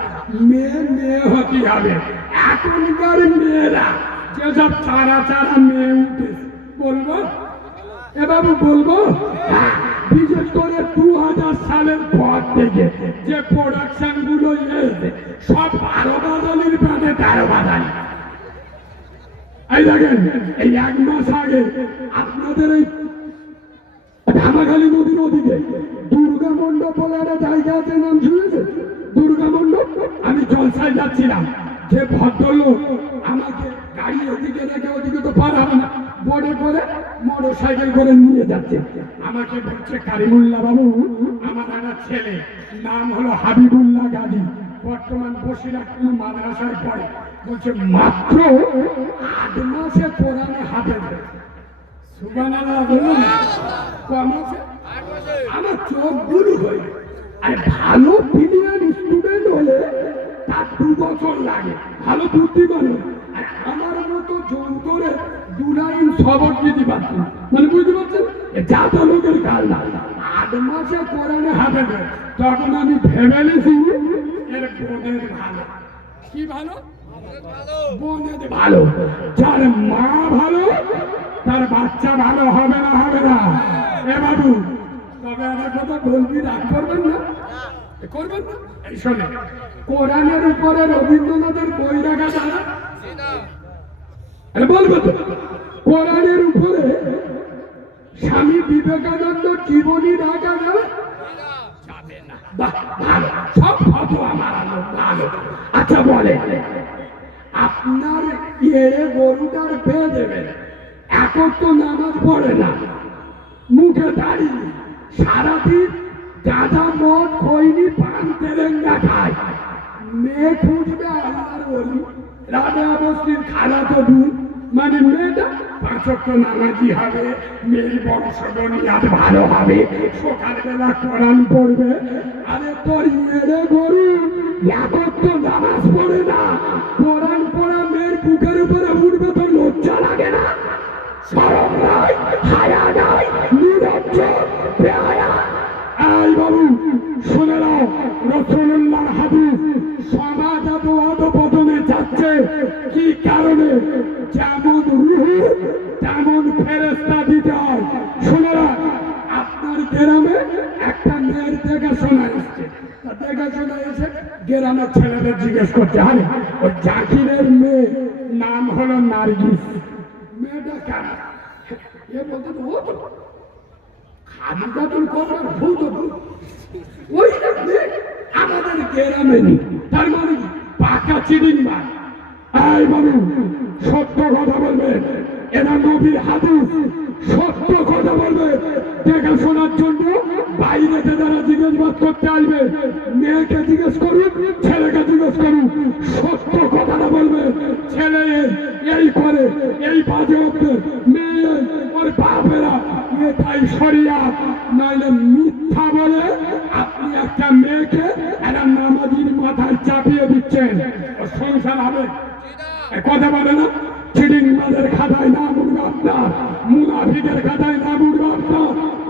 মেয়ে হতে হবে। এখনকার মেয়েরা যেসব চারা মেয়ে উঠে, বলবো এ বাবু, বলবো বিশেষ করে 2000 সালের পর থেকে যে প্রোডাকশন গুলো এসেছে সব 12 বাদালির ব্যাটে 13 বাদালি। এই দেখেন এই 1 মাস আগে আপনাদের এই ধামাখালী নদীর ওদিকে দুর্গা মণ্ডপ বলে একটা জায়গা আছে, নাম শুনেছে? দুর্গা মণ্ডপ। আমি জলসায় যাচ্ছিলাম, যে ভদ্রলোক আমাকে গাড়ি ওদিকে রেখে, ওদিকে তো পার হবে না, বোর্ডে করে মোটর সাইকেল করে নিয়ে যাচ্ছে। আমাকে বলছে, কারিমুল্লাহ বাবু, আমার একটা ছেলে নাম হলো হাবিবুল্লাহ গাজী, বর্তমান বসিরহাট মাদ্রাসায় পড়ে। বলছে মাত্র 8 মাসে কোরআনে হাফেজ। সুবহানাল্লাহ বলুন। কম আছে? আমার চোখ গুলো হয়ে, আর ভালো ব্রিলিয়ান্ট স্টুডেন্ট হলে তার 2 বছর লাগে, ভালো বুদ্ধিমান। আর আমার মতো জোর করে 2 লাইন সবর দিতে পারত না, মানে বুঝতে পারছেন? যাতা লোকের কাল না। 8 মাসে কোরআনে হাফেজ। তখন আমি ভেবে নিয়েছি এর বোনের ভালো। কি ভালো? বোনের ভালো। যার মা ভালো তার বাচ্চা ভালো হবে না, হবে না? এ বাবু, তবে একটা কথা বলবি, রাগ করবেন না? করবেন না? এই শোনে, কোরআনের উপরে রবীন্দ্রনাথের বই রাখা যায় না? বলবো তো, কোরআনের উপরে স্বামী বিবেকানন্দ জীবনী রাখা যাবে? যাবে না। বাহ, ভালো, সব ফতোয়া মারানো ভালো। আচ্ছা বলে, আপনার এড়ে গরুটার পেয়ে দেবেন, এখন তো নামাজ পড়ে না, মুখে দাঁড়িয়ে সারাদিন গাঁজা মদ খৈনি পান তেরেঙ্গা খায়, মেয়ে খুঁজবে আল্লাহর ওলি, রাবেয়া বস্তির খালাতো বোন, মানে মেয়েটা 5 ওয়াক্ত নামাজি হবে, মেয়ের বংশগণিয়াত ভালো হবে, সকালবেলা কোরআন পড়বে। আরে তোর এড়ে গরু এখন তো নামাজ পড়ে না, কোরআন পড়া মেয়ের বুকের উপরে উঠবে, তোর লজ্জা লাগে না? শরম নাই, হায়া নাই, নিরজ্জ বেহায়া। এই বাবু শুনে নাও, রাসূলুল্লাহর হাদিস, সমাজ এত অধপতনে যাচ্ছে কি কারণে? যেমন রুহু তেমন ফেরেশতা দিতে হয়। শুনে নাও, আপনার গ্রামে একটা মেয়ের দেখাশোনা এসছে, দেখাশোনা এসে গ্রামের ছেলেদের জিজ্ঞেস করছে, আরে ওই জাকিরের মেয়ে নাম হলো নার্গিস, মেয়েটা কারা? এ বলতে তো ও তো খালি গাতুল করবার ভূত, ওই আমাদের গ্রামে নেই, তার মানে পাকা চিড়িং মার। এই বাবু, সত্য কথা বলবে, এরা নবীর হাদিস, সত্য কথা বলবে। দেখাশোনার জন্য বাইরেতে যারা জিজ্ঞাসবাদ করতে আসবে, মেয়েকে জিজ্ঞেস করুন, ছেলেকে জিজ্ঞেস করুন, সত্য কথাটা বলবে। ছেলে এই করে, এই বাজে অভ্যে, মেয়ে ওর বাপেরা, এটাই শরিয়াত। নাইলে মিথ্যা বলে আপনি একটা মেয়েকে একটা নামাজির মাথায় চাপিয়ে দিচ্ছেন, ওর সংসার হবে? কথা বলে না? চিড়িং মাদের খাতায় নাম উঠবে আপনার, মুনাফিকের খাতায় নাম উঠবে আপনার,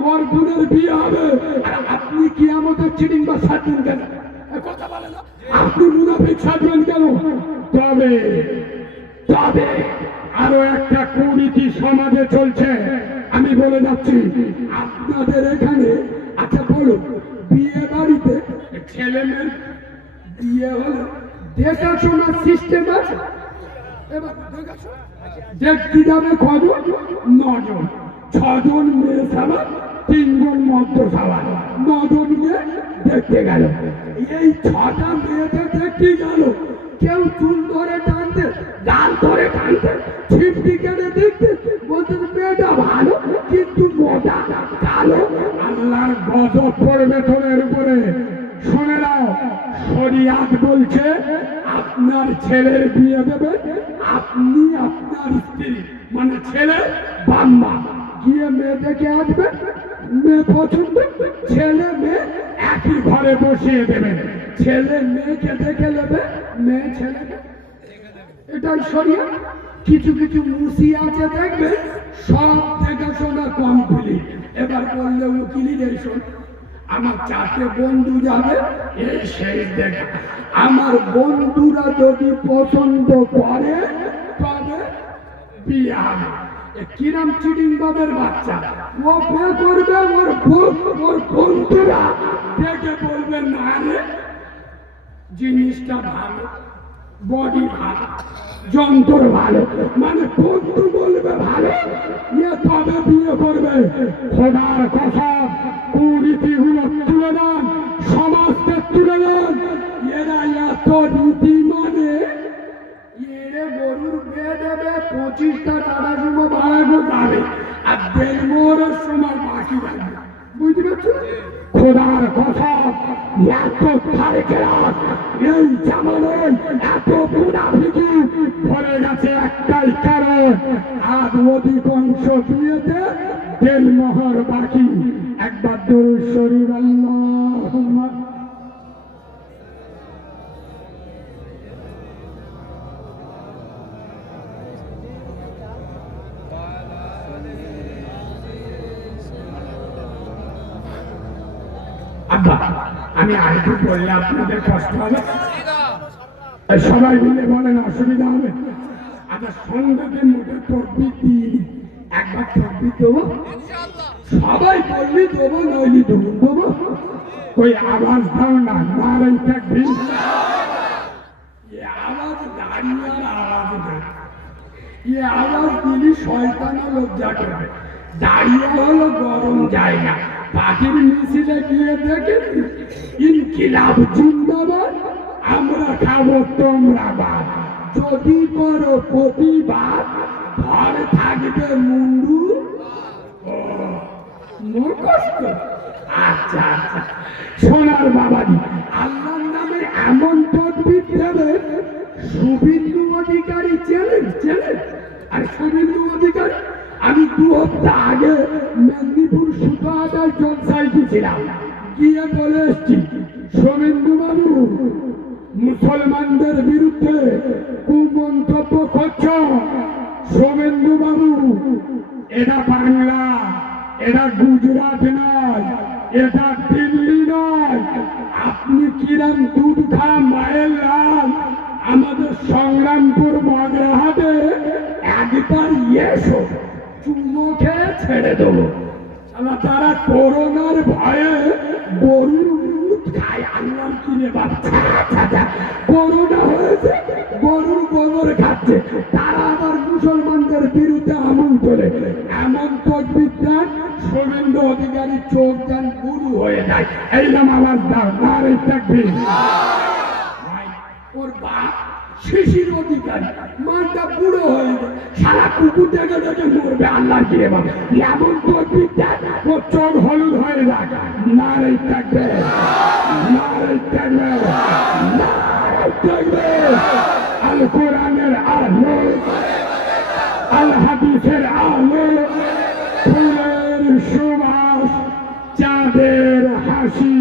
ওর বোনের বিয়ে হবে, আর আপনি কি আমাদের চিড়িং বা সাজবেন কেন? কথা বলে না? আপনি মুনাফিক সাজবেন কেন? তবে তবে আরো একটা কুনীতি সমাজে চলছে, আমি বলে যাচ্ছি আপনাদের এখানে। আচ্ছা বলুন, বিয়ে বাড়িতে ছেলে মেয়ের বিয়ে হলে দেখাশোনার সিস্টেম আছে? এবার দেখতে যাবে কজন? 9 জন। 6 জন মেয়ে সাবা, 3 জন মদ্য সাবা, 9 জনকে দেখতে গেল। এই 6টা মেয়েকে দেখতে গেল, কেউ চুল ধরে টানতে, ডাল ধরে টানতে, ছিপটি কেটে দেখতে, বলতে মেয়েটা ভালো কিন্তু মোটা কালো। আল্লাহর গজব পড়বে তোদের উপরে। শুনে নাও, শরিয়াত বলছে আপনার ছেলের বিয়ে দেবে, আপনি আপনার স্ত্রী মানে ছেলে বাম্মা গিয়ে মেয়ে দেখে আসবে, মেয়ে পছন্দ, ছেলে মেয়ে একই ঘরে বসিয়ে দেবে, ছেলে মেয়েকে দেখে নেবে, মেয়ে ছেলেকে। এটাই শরিয়াত। কিছু কিছু মুসি আছে দেখবে, সব দেখাশোনা কমপ্লিট। এবার বললে উকিলি রেশন, আমার 4টে বন্ধু যাবে, এই সেই দেখা, আমার বন্ধুরা যদি পছন্দ করে তবে বিয়ে হবে। কিরাম চিডিংবাদের বাচ্চা, ও বে করবে, ওর বন্ধুরা দেখে বলবে না রে জিনিসটা ভালো, বডি ভালো, যন্ত্র ভালো, মানে বন্ধু বলবে ভালো, ইয়ে তবে বিয়ে করবে। খোদার কথা, কুরীতিগুলো তুলে দেন, সমাজকে তুলে দেন। এরা এত রীতি মানে এরে গরুর বিয়ে দেবে, 25টা টাকা জমা বাড়াবো যাবে, আর দেড় সময় বাকি রাখবে, বুঝতে পারছো? খোদার কথা, এত তারিখেরা এই জামানায় এত মুনাফিকি ভরে গেছে একটাই কারণ, আজ অধিকাংশ বিয়েতে দেড় বাকি। একবার দরুদ শরীফ আল্লাহুম্মা আব্বা, আমি আরেকটু বললে আপনাদের কষ্ট হবে, সবাই মিলে বলেন অসুবিধা হবে? আচ্ছা, সন্ধ্যাকে মুখে তকবির দিই, একবার তকবির দেবো, সবাই বললি দেবো, নইলি দেবো, দেবো। ওই আওয়াজ দাও না, নারাই তাকবীর। এ আওয়াজ দাঁড়িয়ে আর আওয়াজ না, এ আওয়াজ দিলি শয়তানে লজ্জা করবে। দাঁড়িয়ে হলো গরম জায়গা, পাখির মিছিলে গিয়ে দেখেন ইনকিলাব জিন্দাবাদ, আমরা খাবো তোমরা বাদ, যদি করো প্রতিবাদ ঘর থাকবে মুন্ডু মুখস্থ। আচ্ছা আচ্ছা, সোনার বাবাজি, আল্লাহর নামে এমন তকবীর দেবে, শুভেন্দু অধিকারী চেনেন? চেনেন? আর শুভেন্দু অধিকারী, আমি 2 সপ্তাহ আগে মেদিনীপুর সুতাহাটায় জলসায় গিয়েছিলাম, গিয়ে বলে এসছি, শুভেন্দু বাবু মুসলমানদের বিরুদ্ধে কুমন্তব্য করছ, শুভেন্দু বাবু এটা বাংলা, এটা গুজরাট নয়, এটা দিল্লি নয়, আপনি কিরাম দুধ খা মায়ের লাল, আমাদের সংগ্রামপুর মগরাহাটে একবার এসো, চুমো খেয়ে ছেড়ে দেবো। তারা করোনার ভয়ে গরুর দুধ খায়, আল্লাহ কিনে বাচ্চা, করোনা হয়েছে গরুর গোবর খাচ্ছে, তারা আবার মুসলমানদের বিরুদ্ধে আমল তোলে। এমন তকবীর দেন, শুভেন্দু অধিকারী চোখ দেন গুরু হয়ে যায়। এই নাম আওয়াজ দাও, নারে তাকবীর। ওর বাপ শিশির অধিকারী, মানটা বুড়ো হয়ে যায়, সারা কুকুর দেখে দেখে মরবে, আল্লাহ কি রে বাবা, এমন তকবীর দেন ওর চোখ হলুদ হয়ে যায়। নারে তাকবীর, নারে তাকবীর, নারে তাকবীর। আল কোরআনের আলো, আল হাদিসের আলো, ফুলের সুবাস, চাঁদের হাসি,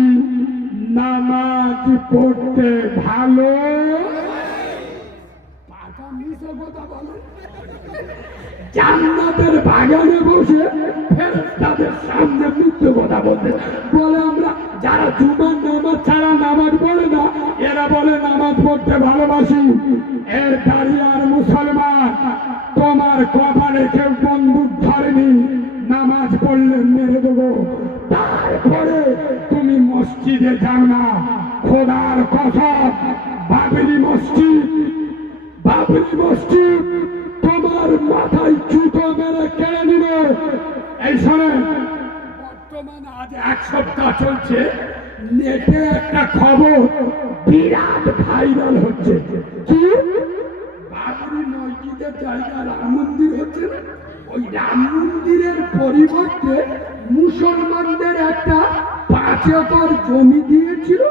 নামাজ পড়তে ভালো, জান্নাতের বাগানে বসে ফেরেশতাদের সামনে মৃত্যু কথা বলতে বলে। আমরা যারা জুমার নামাজ ছাড়া নামাজ পড়ে না, এরা বলে নামাজ পড়তে ভালোবাসি। এর দাঁড়িয়ে আর মুসলমান, তোমার কপালে কেউ বন্দুক ধরেনি, নামাজ পড়লে মেরে দেবো, তারপরে তুমি মসজিদে যাও না। খোদার কথা, বাবরি মসজিদ, বাবরি মসজিদ তোমার মাথায় জুতো মেরে কেড়ে নিবে। এই শোনেন, বর্তমানে আজ 1 সপ্তাহ চলছে, নেটে একটা খবর বিরাট ভাইরাল হচ্ছে, কি বাবরি মসজিদের জায়গা রাম মন্দির হচ্ছে না, ওই রাম মন্দিরের পরিবর্তে মুসলমানদের একটা 5 একর জমি দিয়েছিল,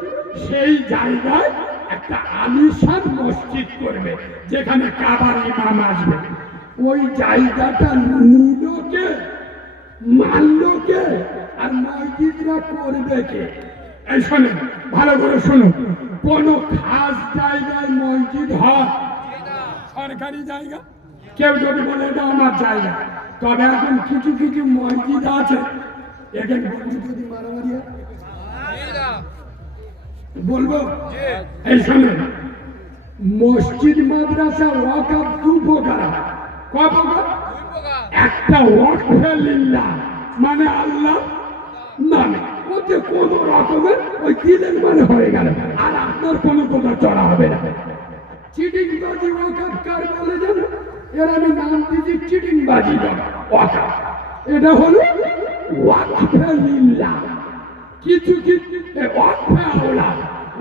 সেই জায়গায় একটা আলিশান মসজিদ করবে, যেখানে কাবার ইমাম আসবে। ওই জায়গাটা নিলকে, মানলকে, আর মসজিদরা করবে কে? এই শোনেন, ভালো করে শুনুন, কোন খাস জায়গায় মসজিদ হয়, সরকারি জায়গা, কেউ যদি বলে এটা আমার জায়গা, তবে এখন কিছু কিছু মসজিদ আছে, এখানে যদি মারামারি হয় বলবো। এই শোনেন, মসজিদ মাদ্রাসা ওয়াকফ 2 প্রকার। ক প্রকার? একটা ওয়াকফে লিল্লাহ মানে আল্লাহ নামে, ওতে কোন রকমের ওই দিলেন মানে হয়ে গেল, আর আপনার কোনো কথা চড়া হবে না। চিটিংবাজি ওয়াকাফ কার বলে জানো? এর আমি নাম দিয়েছি চিটিংবাজি ওয়াকাফ। এটা হলো ওয়াকফে লিল্লাহ। কিছু কিছু ওয়াকফে আওলা,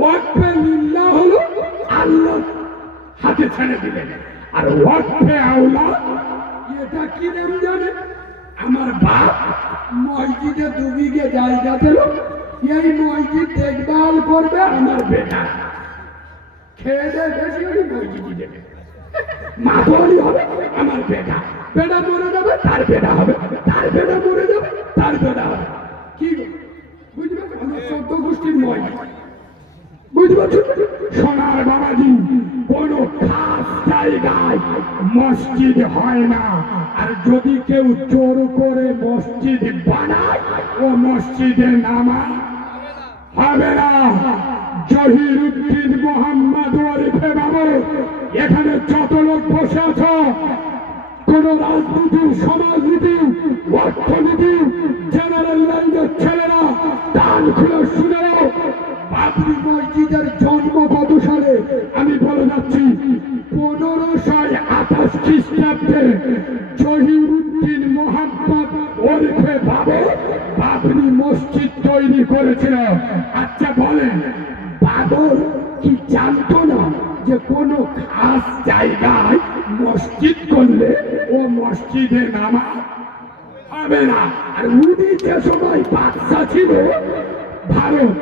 ওয়াকফে লিল্লাহ হলো আল্লাহ হাতে ছেড়ে দিলেন, আর ওয়াকফে আওলা এটা কি নাম জানে? আমার বাপ মসজিদে 2 বিঘে জায়গা দিল, এই মসজিদ দেখভাল করবে আমার বেটা, খেয়ে দেয় বেশি হলে মসজিদে দেবে, মাতোয়ারি হবে আমার বেটা, বেটা মরে যাবে তার বেটা হবে, তার বেটা মরে যাবে তার বেটা হবে। কি বুঝবে? আমার 14 গোষ্ঠীর মসজিদ, বুঝতে পারছো? সোনার বাবাজি, কোন খাস জায়গায় মসজিদ হয় না, আর যদি কেউ জোর করে মসজিদ বানায় ও মসজিদে নামাজ হবে না। জহিরুদ্দিন মোহাম্মদ ওয়ারিফে বাবু, এখানে যত লোক বসে আছো, কোন রাজনীতি, সমাজনীতি, অর্থনীতি, জেনারেল লাইনের ছেলেরা কান খুলে শুনে নাও। বাবরি মসজিদের জন্ম কত সালে? আমি বলে যাচ্ছি 1528 খ্রিস্টাব্দে জহিরুদ্দিন মোহাম্মদ ওরফে বাবু বাবরি মসজিদ তৈরি করেছিল। আচ্ছা বলেন, বাবর কি জানতো না যে কোন খাস জায়গায় মসজিদ করলে ও মসজিদে নামাজ হবে না? আর উনি যে সময় বাদশা ছিল, ভারত,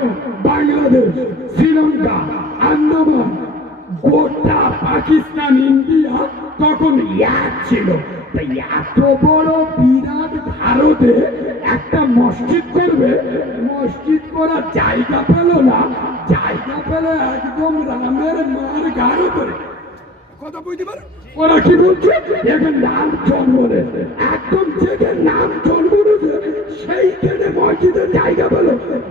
বাংলাদেশ, শ্রীলঙ্কা, আন্দামান, গোটা পাকিস্তান, ইন্ডিয়া তখন এক ছিল। এত বড় বিরাট ভারতে একটা মসজিদ করবে, মসজিদ করার জায়গা পেল না, জায়গা পেল একদম রামের মার গাড়ি করে। কথা বুঝতে পারো? ওরা কি বলছে? এদের নাম জন্ম নেছে, একদম যেদের নাম জন্ম নেছে সেইখানে মসজিদের জায়গা পেল।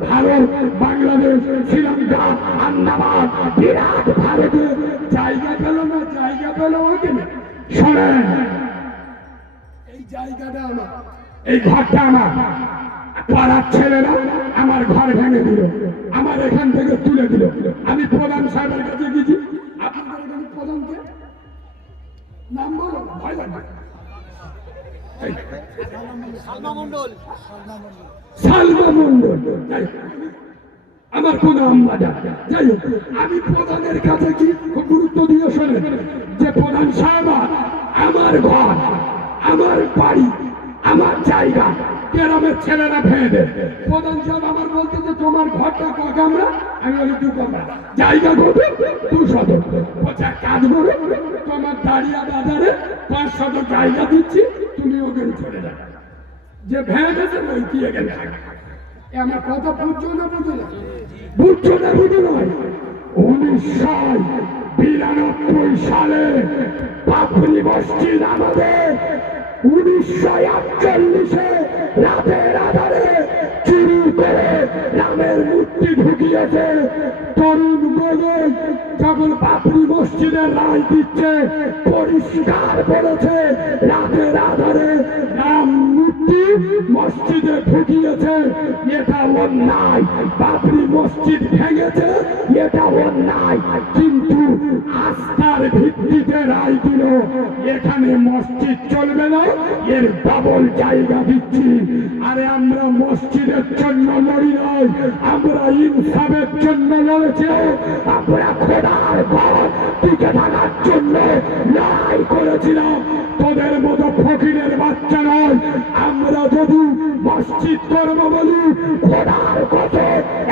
ভারত, বাংলাদেশ, শ্রীলঙ্কা, আন্দামান, বিরাট ভারতে জায়গা পেল না, জায়গা পেল ওখানে। শোনেন, এই জায়গাটা আমার, এই ঘরটা আমার, পাড়ার ছেলেরা আমার ঘর ভেঙে দিল, আমার এখান থেকে তুলে দিল। আমি প্রধান সাহেবের কাছে গেছি, আপনাদের এখানে প্রধানকে নাম বলো, ভয় লাগবে। সালমা মন্ডল, আমার কোন আম্মাদা। যাই হোক, আমি প্রধানের কাছে কি খুব গুরুত্ব দিয়ে শোনেন যে প্রধান সাহেব, আমার ঘর, আমার বাড়ি, আমার জায়গা গ্রামের ছেলেরা ভেঙে দেয়। প্রধান সাহেব আমার বলতে যে তোমার ঘরটা ক কামরা? আমি বলি 2 কামরা। জায়গা কত? 200। বলছে কাজ করো, তোমার দাঁড়িয়া বাজারে 500 জায়গা দিচ্ছি, তুমি ওখানে চলে যাও। যে ভেঙে গেছে ওই দিয়ে গেলে আমার কথা বুঝছো না? বুঝো না? বুঝছো না? বুঝো নয়। 1992 সালে বাবরি মসজিদ আমাদের 1948-এ রাতের আধারে চুরি করে রামের মূর্তি ঢুকিয়েছে। তরুণ গগৈ যখন বাবরি মসজিদের রায় দিচ্ছে, পরিষ্কার বলেছে রাতের আধারে রাম মূর্তি মসজিদে ঢুকিয়েছে, এটা অন্যায়। বাবরি মসজিদ ভেঙেছে, এটা অন্যায়। কিন্তু আস্থার ভিত্তিতে রায় দিল, এখানে মসজিদ চলবে না, এর ডবল জায়গা দিচ্ছি। আরে আমরা মসজিদের জন্য লড়ি নয়, আমরা ইনসাফের জন্য লড়েছি। আমরা খোদার ঘর টিকে থাকার জন্য লড়াই করেছিলাম। তোদের মতো ফকিরের বাচ্চা নয়। আমরা যদি মসজিদ করবো বলি, খোদার কত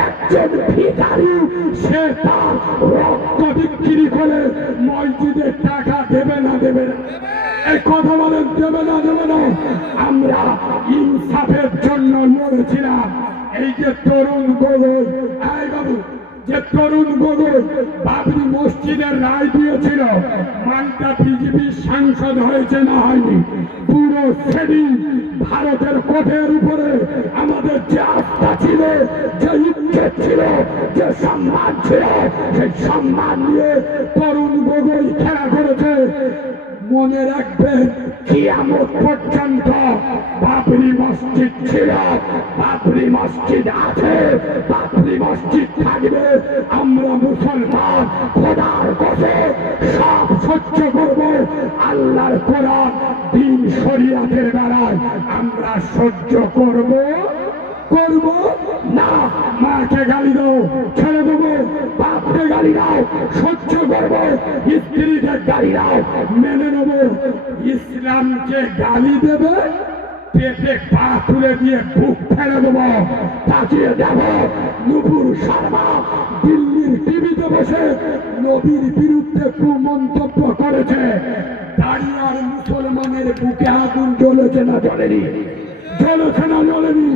একজন ভিখারি সে তার রক্ত বিক্রি করে মসজিদের টাকা দেবে না? দেবে না? এই কথা বলেন, দেবে না? দেবে না? আমরা ইনসাফের জন্য লড়েছিলাম। এই যে তরুণ গগৈ, এই বাবু, যে তরুণ গগৈ বাবরি মসজিদের রায় দিয়েছিল, মালটা বিজেপির সাংসদ হয়েছে না হয়নি? পুরো সেদিন ভারতের কোঠের উপরে আমাদের যে আস্থা ছিল, যে ইজ্জত ছিল, যে সম্মান ছিল, সেই সম্মান নিয়ে তরুণ গগৈ খেলা করেছে। মনে রাখবেন কিয়ামত পর্যন্ত বাবরি মসজিদ ছিল, বাবরি মসজিদ আছে, বাবরি মসজিদ থাকবে। আমরা মুসলমান খোদার কসম সব সহ্য করব। আল্লাহর কোরআন দিন শরিয়াতের বেলায় আমরা সহ্য করব না। মাকে গালি দাও ছেড়ে দেবো, বাপকে গালি দাও সহ্য করবো, স্ত্রীকে গালি দাও মেনে নেবো। ইসলামকে গালি দেবে, পেটে পা তুলে দিয়ে বুক ফেলে দেবো। তাকিয়ে দেবো নুপুর শর্মা দিল্লির টিভিতে বসে নবীর বিরুদ্ধে কুমন্তব্য করেছে। দাঁড়িয়ার মুসলমানের বুকে আগুন জ্বলেছে না জ্বলেনি? জ্বলেছে না জ্বলেনি?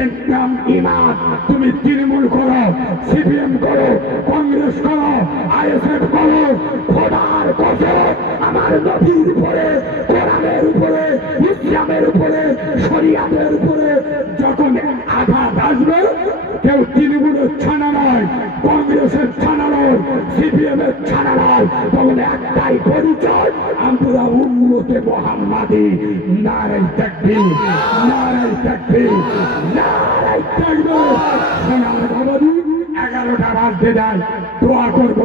এর নাম ইমান। তুমি তৃণমূল করো, সিপিএম করো, কংগ্রেস করো, আইএসএফ করো, খোদার কসম আমার নবীর উপরে, কোরআনের উপরে, ইসলামের উপরে, শরিয়াতের উপরে যখন আঘাত আসবে, কেউ তৃণমূলের ছানা নয়, কংগ্রেসের ছানা নয়, সিপিএম এর ছানা নয়, তখন একটাই পরিচয়, আমরা উম্মতে মুহাম্মাদি। নারাই তাকবীর, নারাই তাকবীর, নারাই তাকবীর। সোনার বাবাজি 11টা বাজতে যায়, দোয়া করব।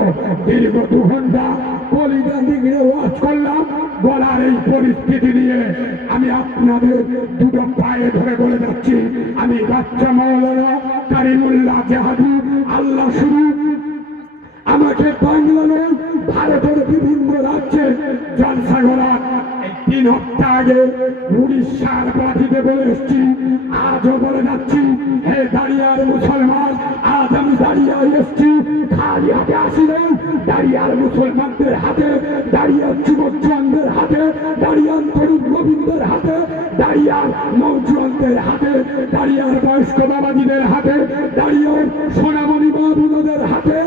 দীর্ঘ 2 ঘন্টা কলিজা দিকে ওয়াজ করলাম। বলার এই পরিস্থিতি নিয়ে আমি আপনাদের দুটো পায়ে ধরে বলে যাচ্ছি, আমি বাচ্চা মাওলানা কারিমুল্লাহ জাহাদি আল্লাহ শুরু আমাকে বাংলা নয় ভারতের বিভিন্ন রাজ্যে জলসা করার 3 হপ্তাহ আগে উড়িষ্যার বাতিতে বলে এসছি, আজও বলে যাচ্ছি। হে দাঁড়িয়ার মুসলমান, আজ আমি দাঁড়িয়ে এসছি, খালি হাতে আসিলেন। দাঁড়িয়ার মুসলমানদের হাতে, দাঁড়িয়ার যুবক জওয়ানদের হাতে, দাঁড়িয়ার তরুণ নবীনদের হাতে, দাঁড়িয়ার নৌজওয়ানদের হাতে, দাঁড়িয়ার বয়স্ক বাবাজিদের হাতে, দাঁড়িয়ার সোনামণি বাবুদের হাতে,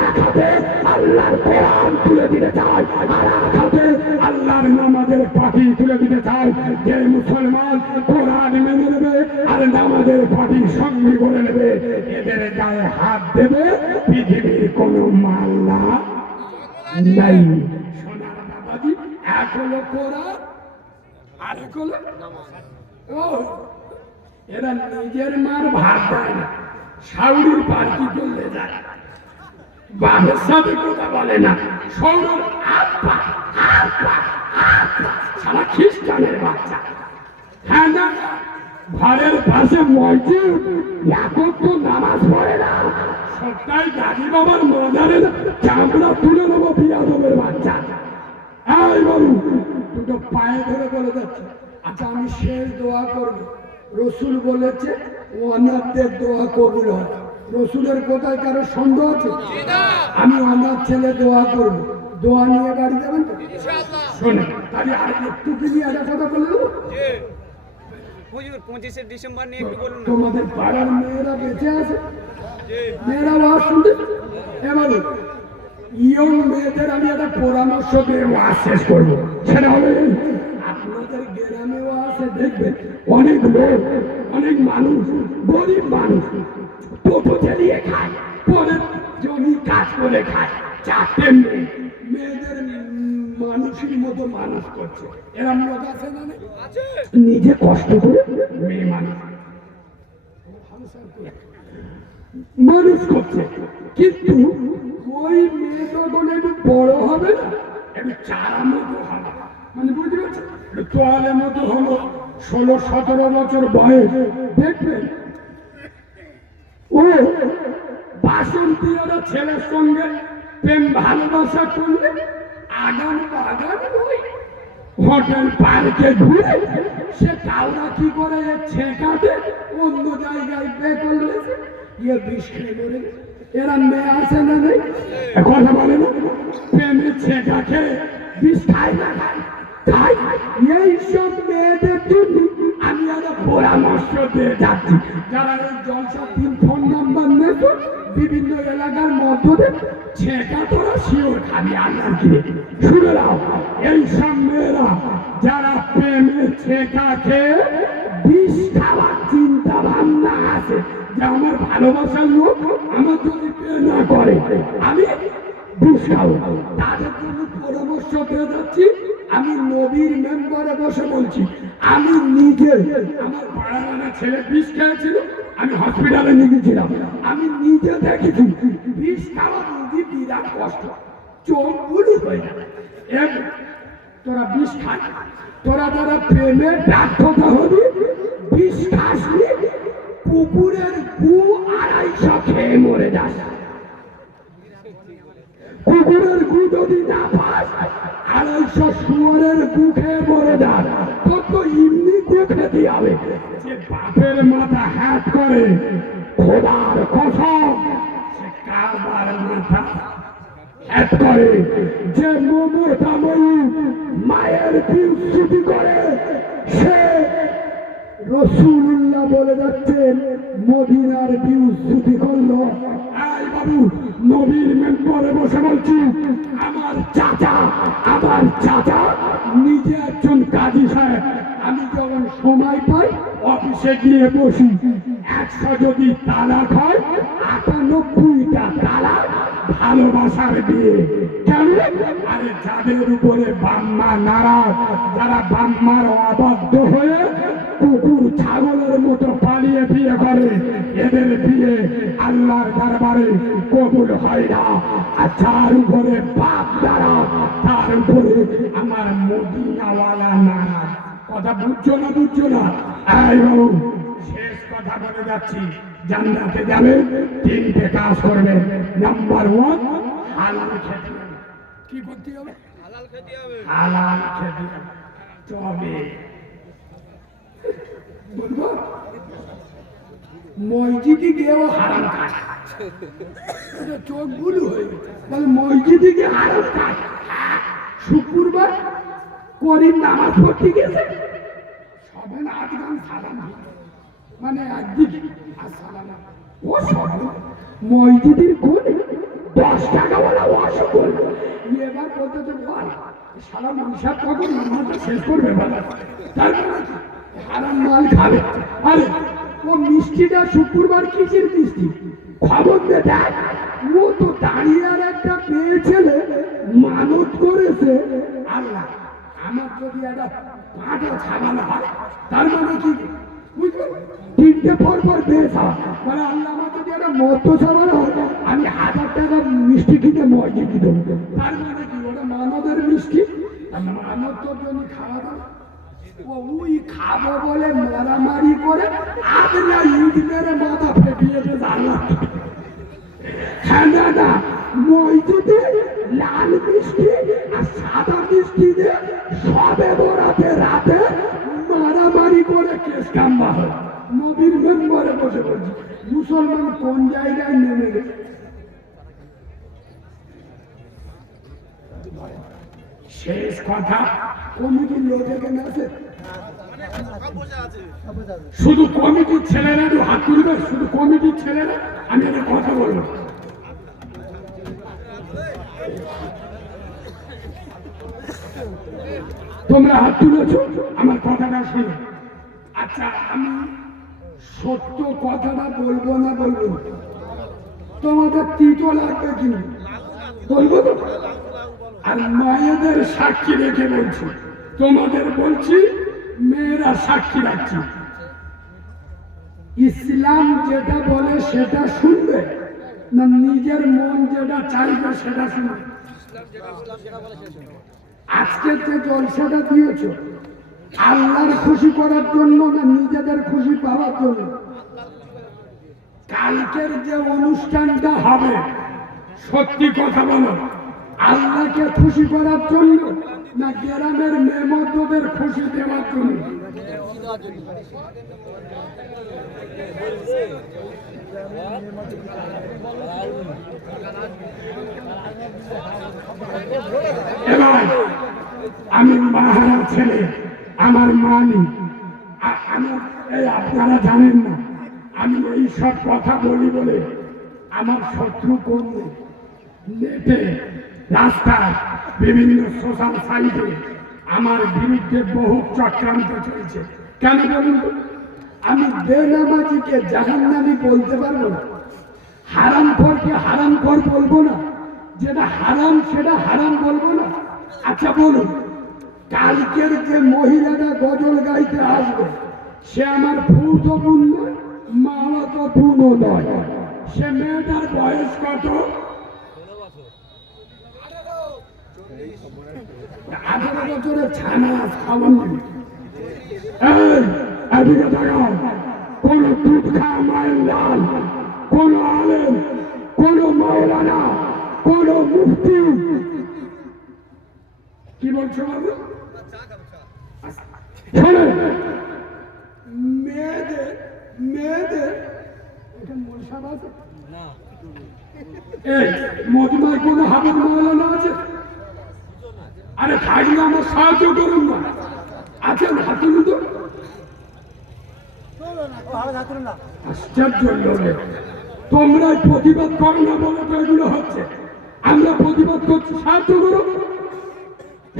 এক হাতে আল্লাহর কোরআন তুলে দিতে চাই, আর এক হাতে আল্লাহর নামাজের পাখি তুলে দিতে চাই। যে মুসলমান কোরআন মেনে নেবে আর নামাজের পাখি সঙ্গী করে নেবে, এদের গায়ে হাত দেবে, পৃথিবীর কোন মাল্লা নাই। সোনার বাবাজি, এক হলো কোরআন আর এক হলো নামাজ। এরা নিজের মার ভাত দেয় না, শাউরির পার্টি করলে যায়, বাবার সাথে কথা বলে না, সৌরভ আপা আপা আপা, সারা খ্রিস্টানের বাচ্চা। হ্যাঁ না, ঘরের পাশে মসজিদ, একক তো নামাজ পড়ে না, সপ্তাহে গাজী বাবার মাজারে চামড়া তুলে নেবো বিয়াদবের বাচ্চা। এই বাবু, দুটো পায়ে ধরে বলে যাচ্ছে, আচ্ছা আমি শেষ দোয়া করবো। রসুল বলেছে অনাথদের দোয়া কবুল হয়। রসুলের কোথায় কারো সন্দেহ আছে? আমি অনাথ ছেলে দোয়া করব, দোয়া নিয়ে বাড়ি যাবেন তো? শোনে তাহলে আর একটু কি নিয়ে একটা কথা বলে দেবো। হুজুর 25শে ডিসেম্বর নিয়ে একটু বলুন না। তোমাদের পাড়ার মেয়েরা বেঁচে আছে? মেয়েরা ওয়াজ শুনতে? এবার ইয়ং মেয়েদের আমি একটা পরামর্শ দিয়ে ওয়াজ শেষ করবো। সেটা হলে আপনাদের গ্রামেও আছে, দেখবেন অনেক লোক, অনেক মানুষ, গরিব মানুষ টোটো চালিয়ে খায়, পরে জমি কাজ করে খায়, 4টে মেয়েদের মানুষের মতো মানুষ করছে। এরা লোক আছে না? নিজে কষ্ট করে মেয়ে মানুষ করছে, কিন্তু ওই মেয়ে যখন একটু বড় হবে না, একটু চারা মতো হবে, মানে বুঝতে পারছেন, তোয়ালের মতো হলো, 16-17 বছর বয়স, দেখবেন ও বাসন্তী ছেলের সঙ্গে প্রেম ভালোবাসা করলে আগান বাগান হোটেল পার্কে ঘুরে সে কাউরা কি করে ছেঁকাতে অন্য জায়গায় বে করলে ইয়ে বিষ খেয়ে মরে। এরা মেয়ে আসে না, নেই কথা বলে না, প্রেমে ছেঁকা খেয়ে বিষ খায় না, খায়। এই সব মেয়েদের জন্য আমি একটা পরামর্শ দিয়ে যাচ্ছি, যারা এই জলসা 3 ফোন নাম্বার নেত বিভিন্ন এলাকার মধ্যে ছেঁকা তোরা শিওর খাবি আল্লাহর কি শুনে নাও। এই সব মেয়েরা যারা প্রেমে ছেঁকা খেয়ে বিষ খাওয়ার চিন্তা ভাবনা আছে, যে আমার ভালোবাসার লোক আমার যদি প্রেম না করে আমি বিষ খাবো, তাদের জন্য পরামর্শ দিয়ে যাচ্ছি। আমি নবীর মেম্বারে বসে বলছি, আমি নিজে আমার পাড়ার ছেলে বিষ খেয়েছিল, আমি হসপিটালে নিয়ে গেছিলাম, আমি নিজে দেখেছি বিষ খাওয়া রোগী বিরাট কষ্ট, চোখ বুড়ি হয়ে যাবে। তোরা বিষ খাস, তোরা যারা প্রেমে ব্যর্থতা হবি বিষ খাসনি, কুকুরের গু 250 খেয়ে মরে যাস। কুকুরের গু যদি না পাস 250 শুয়োরের গু খেয়ে মরে যাস। তোর তো এমনি গু খেতে হবে। যে বাপের মাথা হ্যাট করে খোদার কসম, সে কারবার মাথা হ্যাট করে। যে মমতাময়ী মায়ের বিস্তুতি করে, সে রসুল্লাহ বলে যাচ্ছেন মদিনার বিস্তুতি করলো। এই বাবু, নবীর মেম্বারে বসে বলছি, আমার চাচা নিজে একজন কাজী সাহেব। আমি যখন সময় পাই অফিসে গিয়ে বসি, 100 যদি তালাক হয় 98টা তালাক ভালোবাসার বিয়ে। কেন? আরে যাদের উপরে বাম্মা নারাজ, যারা বাম্মার অবাধ্য হয়ে কুকুর ছাগলের মতো পালিয়ে বিয়ে করে, এদের বিয়ে আল্লাহর দরবারে কবুল হয় না। আর যার উপরে বাপ দ্বারা, তার উপরে আমার মদিনাওয়ালা নারাজ। কথা বুঝছো না? এই বাবু, শেষ কথা বলে যাচ্ছি, জান্নাতে যাবে 3টে কাজ করবে। নাম্বার 1, হালাল খেতে হবে। কি করতে হবে? হালাল খেতে হবে। তবে বলবো মসজিদে গিয়েও হারাম কাজ, চোখ গুলো হয়ে গেছে। মসজিদে গিয়ে হারাম কাজ, শুক্রবার করিম নামাজ পড়তে গেছে, সবে না 8 গান সালাম, মানে একদিকে ও সব মসজিদের কোণে 10 টাকাওয়ালা অসফল। এবার বলতে তো বল সারা মানুষের কখন নামাজটা শেষ করবে, তারপরে হারাম মাল খাবে। আরে ও মিষ্টিটা শুক্রবার কিসের মিষ্টি খবর দে দেখ। ও তো দাঁড়িয়ে আর একটা মেয়ে ছেলে মানত করেছে, আল্লাহ আমার যদি একটা পাটা ছাড়ানো হয়, তার মানে কি বুঝলো? 3টে পর বেশ হয়, মানে আল্লাহ আমার যদি একটা মত ছাড়ানো হয়, আমি 1000 টাকা মিষ্টি কিনে মসজিদে দেবো। তার মানে কি ওটা মানবের মিষ্টি, মানব তোর জন্য খাওয়া দাওয়া ওই খাবো বলে মারামারি করে আদলা ইট মেরে মাথা ফেটিয়েছে জানলা। হ্যাঁ দাদা, মসজিদে লাল মিষ্টি আর সাদা মিষ্টি দিয়ে সবে বরাতে রাতে মারামারি করে কেস কাম্বা হয়। নবীর মেম্বারে বসে বলছি, মুসলমান কোন জায়গায় নেমে গেছে। শেষ কথা, কমিটির লোক এখানে আছে, শুধু কমিটির ছেলেরা হাত তুলবে, শুধু কমিটির ছেলেরা। আমি একটা কথা বলবো, তোমরা হাত তুলেছ, আমার কথাটা শোনো। আচ্ছা, আমি সত্য কথাটা বলবো না তোমাদের তিতো লাগবে কিন্তু বলবো তো। আর মায়েদের সাক্ষী রেখে বলছি, তোমাদের বলছি, মেয়েরা সাক্ষী রাখছি। ইসলাম যেটা বলে সেটা শুনবে না নিজের মন যেটা চাইবে সেটা শুনবে? আজকে যে জলসাটা দিয়েছ আল্লাহর খুশি করার জন্য না নিজেদের খুশি পাওয়ার জন্য? কালকের যে অনুষ্ঠানটা হবে, সত্যি কথা বলো, আল্লাহকে খুশি করার জন্য না গ্রামের মেহমানদের খুশি দেওয়ার জন্য? এবার আমি মাহারা ছেলে, আমার মানি, আপনারা জানেন না আমি এই সব কথা বলি বলে আমার শত্রু কোন নেটে, রাস্তায়, বিভিন্ন সোশ্যাল সাইটে আমার বিরুদ্ধে বহু চক্রান্ত চলছে। কেন বলুন? আমি বেনামাজিকে জাহান্নামী বলতে পারবো না, হারাম খোরকে হারাম খোর বলবো না, যেটা হারাম সেটা হারাম বলবো না। আচ্ছা বলুন, কালকের যে মহিলাটা গজল গাইতে আসবে সে আমার ভূত বোন নয়, মামাতো বোনও নয়। সে মেয়েটার বয়স কত? 18 বছরের ছানা খাওয়ান নেই। এদিকে তাকাও, কোন দুধ খাওয়া মায়ের লাল, কোন আলেম, কোন মাওলানা, কোন মুফতি, কি বলছো বাবু? শোনে, মেয়েদের মেয়েদের এখানে মনসাব আছে না? এই মজমার কোন হাবিব মাওলানা আছে? আরে থাকলে আমার সাহায্য করুন না। আছেন? হাতুন তো আশ্চর্য লোকে, তোমরাই প্রতিবাদ করো না বলে তো এগুলো হচ্ছে। আমরা প্রতিবাদ করছি, সাহায্য করো।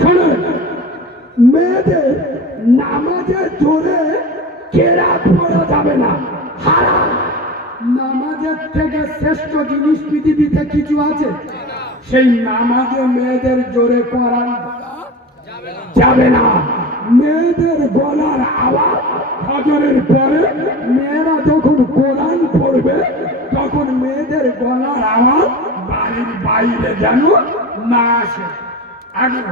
শোনো, মেয়েদের নামাজের জোরে কেরাত পড়া যাবে না, হারাম। নামাজের থেকে শ্রেষ্ঠ জিনিস পৃথিবীতে কিছু আছে? সেই নামাজে মেয়েদের জোরে কোরআন পড়া যাবে না। মেয়েদের গলার আওয়াজ ফজরের পরে মেয়েরা যখন কোরআন পড়বে তখন মেয়েদের গলার আওয়াজ বাড়ির বাইরে যেন না আসে। আগে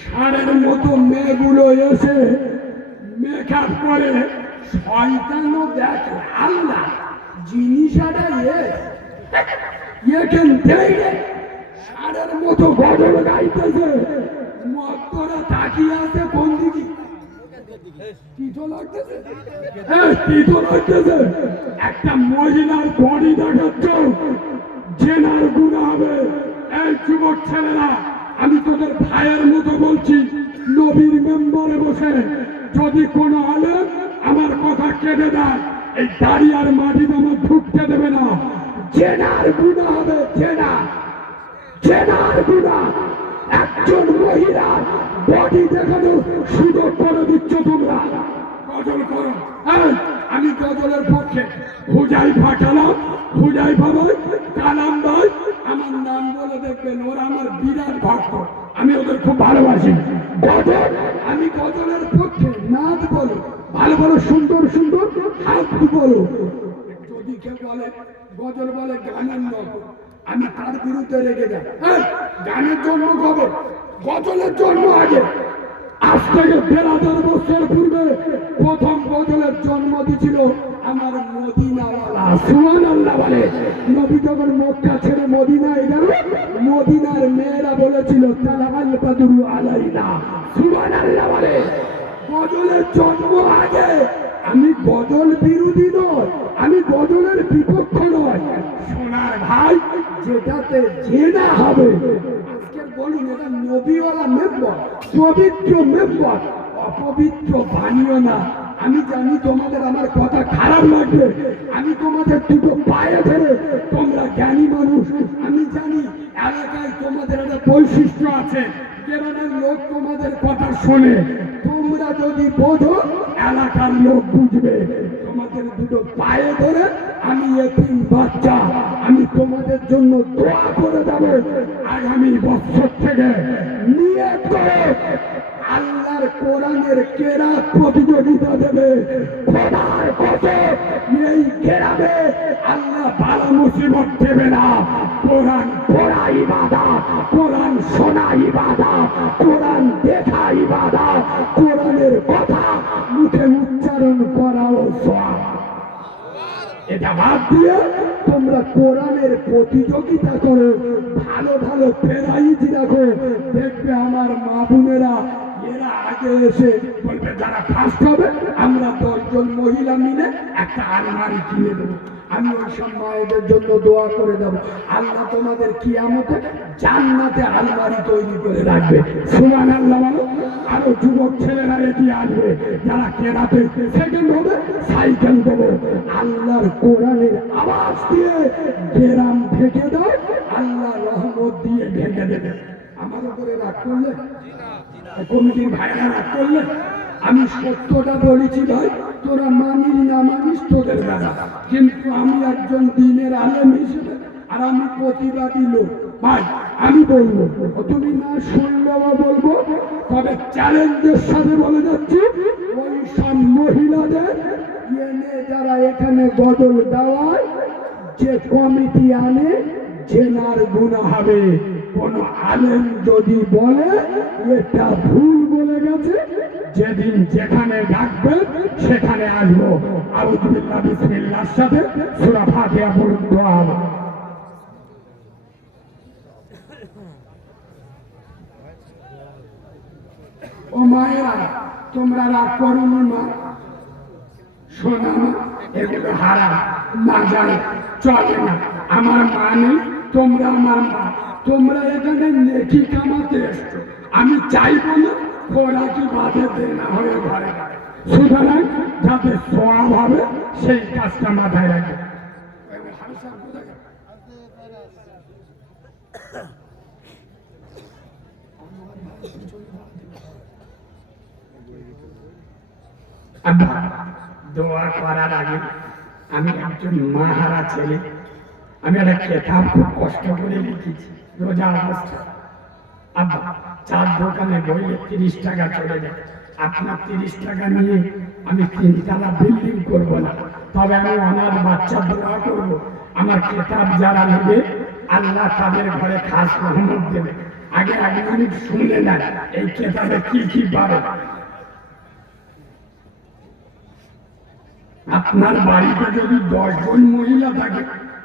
ষাঁড়ের মতো মেয়েগুলো এসে মেকআপ করে শয়তানও দেখে আল্লাহ জিনিসটা এখান থেকে ষাঁড়ের মতো গজল গাইতেছে, মত্তরা তাকিয়ে আছে কোন দিকে? তিতো লাগতেছে, তিতো লাগতেছে। একটা মহিলার বডি দেখাচ্ছ, জেনার গুণা হবে। এই যুবক ছেলেরা, আমি তোদের ভাইয়ের মতো বলছি, নবীর মেম্বারে বসে যদি কোনো আলেম আমার কথা কেটে দেয়, এই দাড়ি আর মাটিতে আমার ঢুকতে দেবে না। জেনার গুণা হবে, জেনার গুণা। একজন মহিলার বডি দেখানোর সুযোগ করে দিচ্ছ তোমরা। গজল করো, আমি গজলের পক্ষে। হুজাইফা কালাম, হুজাইফা ভাই, কালাম ভাই আমার নাম বলে দেখবেন, ওরা আমার বিরাট ভক্ত, আমি ওদের খুব ভালোবাসি। গজল, আমি গজলের পক্ষে। নাচ বলো, ভালো ভালো সুন্দর সুন্দর হাত বলো। যদি কেউ বলে গজল বলে গানের নয়, আমি তার বিরুদ্ধে রেগে যাই। গানের জন্ম কবে? গজলের জন্ম আগে। আজ থেকে ১,৫০০ বছর পূর্বে প্রথম গজলের জন্ম দিয়েছিল আমার মদিনাওয়ালা। সুবহানাল্লাহ বলে। নবী যখন মক্কা ছেড়ে মদিনায় গেল, মদিনার মেয়েরা বলেছিল তালাল বাদরু আলাইনা। সুবহানাল্লাহ বলে। গজলের জন্ম আগে। আমি গজল বিরোধী নয়, আমি গজলের বিপক্ষ নয়। সোনার ভাই, যেটাতে জেনা হবে, আজকের বলুন এটা নবীওয়ালা মেম্বার, পবিত্র মেম্বার, অপবিত্র বানিও না। আমি জানি তোমাদের আমার কথা খারাপ লাগবে, আমি তোমাদের দুটো পায়ে ধরে, তোমরা জ্ঞানী মানুষ, আমি জানি এলাকায় তোমাদের একটা বৈশিষ্ট্য আছে, গ্রামের লোক তোমাদের কথা শোনে। তোমরা যদি বোঝো, এলাকার লোক বুঝবে। তোমাদের দুটো পায়ে ধরে আমি এতিম বাচ্চা, আমি তোমাদের জন্য দোয়া করে যাব। আগামী বছর থেকে নিয়ত করো, আল্লাহর কোরআনের কেরাত প্রতিযোগিতা দেবে। খোদার কসম, এই গ্রামে আল্লাহ বালা মুসিবত দেবে না। কোরআন পড়া ইবাদত, কোরআন শোনা ইবাদত, কোরআন দেখা ইবাদত, কোরআনের কথা মুখে উচ্চারণ করাও সওয়াব। এটা বাদ দিয়ে তোমরা কোরআনের প্রতিযোগিতা করো, ভালো ভালো প্রাইজ রাখো। দেখবে আমার মা বোনেরা এরা আগে এসে বলবে, যারা ফার্স্ট হবে আমরা 10 জন মহিলা মিলে একটা আলমারি কিনে দেবো। আমি ওইসব মায়েদের জন্য দোয়া করে দেবো, আল্লাহ তোমাদের কিয়ামতে জান্নাতে আলমারি তৈরি করে রাখবে। সুবহানাল্লাহ বলো। আরো যুবক ছেলেরা এগিয়ে আসবে, যারা কেরাতে সেকেন্ড হবে সাইকেল দেবো। আল্লাহর কোরআনের আওয়াজ দিয়ে গ্রাম ঢেকে দাও, আল্লাহ রহমত দিয়ে ঢেকে দেবে। আমার উপরে রাগ করলে, কমিটির ভাইরা রাগ করলে, আমি সত্যটা বলেছি ভাই, তোরা মানিস না মানিস তোদের বেলা, কিন্তু আমি একজন দিনের আলেম হিসেবে আর আমি প্রতিবাদী লোক ভাই, আমি বলবো, তুমি না শুনলেও বলবো। তবে চ্যালেঞ্জের সাথে বলে যাচ্ছি, ওই সব মহিলাদের এনে যারা এখানে বদল দেওয়ায় যে কমিটি আনে জেনার গুনাহ হবে। কোন আলেম যদি বলে এটা ভুল বলে গেছে, যেদিন যেখানে ডাকবেন সেখানে আসবো। আউযু বিল্লাহি বিসমিল্লাহর সাথে সূরা ফাতিহা পড়ুন, দোয়া হবে। ও মায়েরা, তোমরা রাগ করো না, শোনো না, এগুলো হারাম, না জানে চলে না। আমার মা নেই, তোমরা আমার মা, তোমরা এখানে নেকি কামাতে এসছো। আমি চাইবো না খোরাকি বাঁধে দেনা হয়ে ঘরে ঘরে। সুতরাং যাতে সওয়াব হবে সেই কাজটা মাথায় রাখে। আব্বা, দোয়া করার আগে আমি একজন মাহারা ছেলে, আমি একটা কেতাব খুব কষ্ট করে লিখেছি রোজা অবস্থা। আব্বা, চার দোকানে বইলে 30 টাকা চলে যায়। আপনার 30 টাকা নিয়ে আমি 3 তলা বিল্ডিং করবো না, তবে আমি অনাথ বাচ্চা দোয়া করবো। আমার কেতাব যারা নেবে আল্লাহ তাদের ঘরে খাস রহমত দেবে। আগে 1 মিনিট শুনে নেন এই কেতাবে কি কি পাবে। আপনার বাড়িতে যদি 10 জন মহিলা থাকে,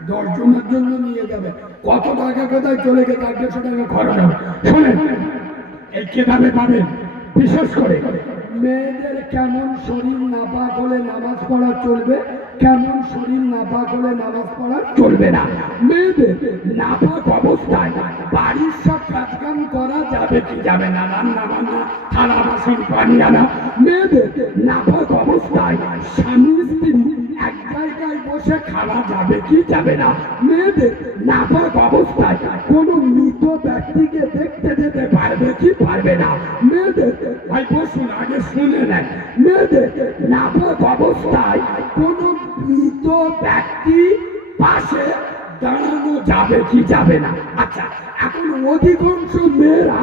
10 জনের জন্য নিয়ে যাবে, কত টাকা কোথায় চলে গেছে, 150 টাকা খরচ হবে। শোনেন, এই কেতাবে পাবেন বিশেষ করে মেয়েদের কেমন শরীর নাপাক হলে নামাজ পড়া চলবে, কেমন শরীর নাপাক হলে নামাজ পড়া চলবে না। মেয়েদের নাপাক অবস্থায় বাড়ির সব কাজকাম করা যাবে কি যাবে না, রান্না বান্না, থালা বাসন, পানি আনা। মেয়েদের নাপাক অবস্থায় স্বামী স্ত্রী এক জায়গায় বসে খাওয়া যাবে কি যাবে না। মেয়েদের নাপাক অবস্থায় কোনো মৃত ব্যক্তিকে দেখতে যেতে পারবে কি পারবে না। মেয়েদের ভাই বসুন, আগে শুনে নেন, মেয়েদের নাপাক অবস্থায় কোনো মৃত ব্যক্তি পাশে দাঁড়ানো যাবে কি যাবে না। আচ্ছা, এখন অধিকাংশ মেয়েরা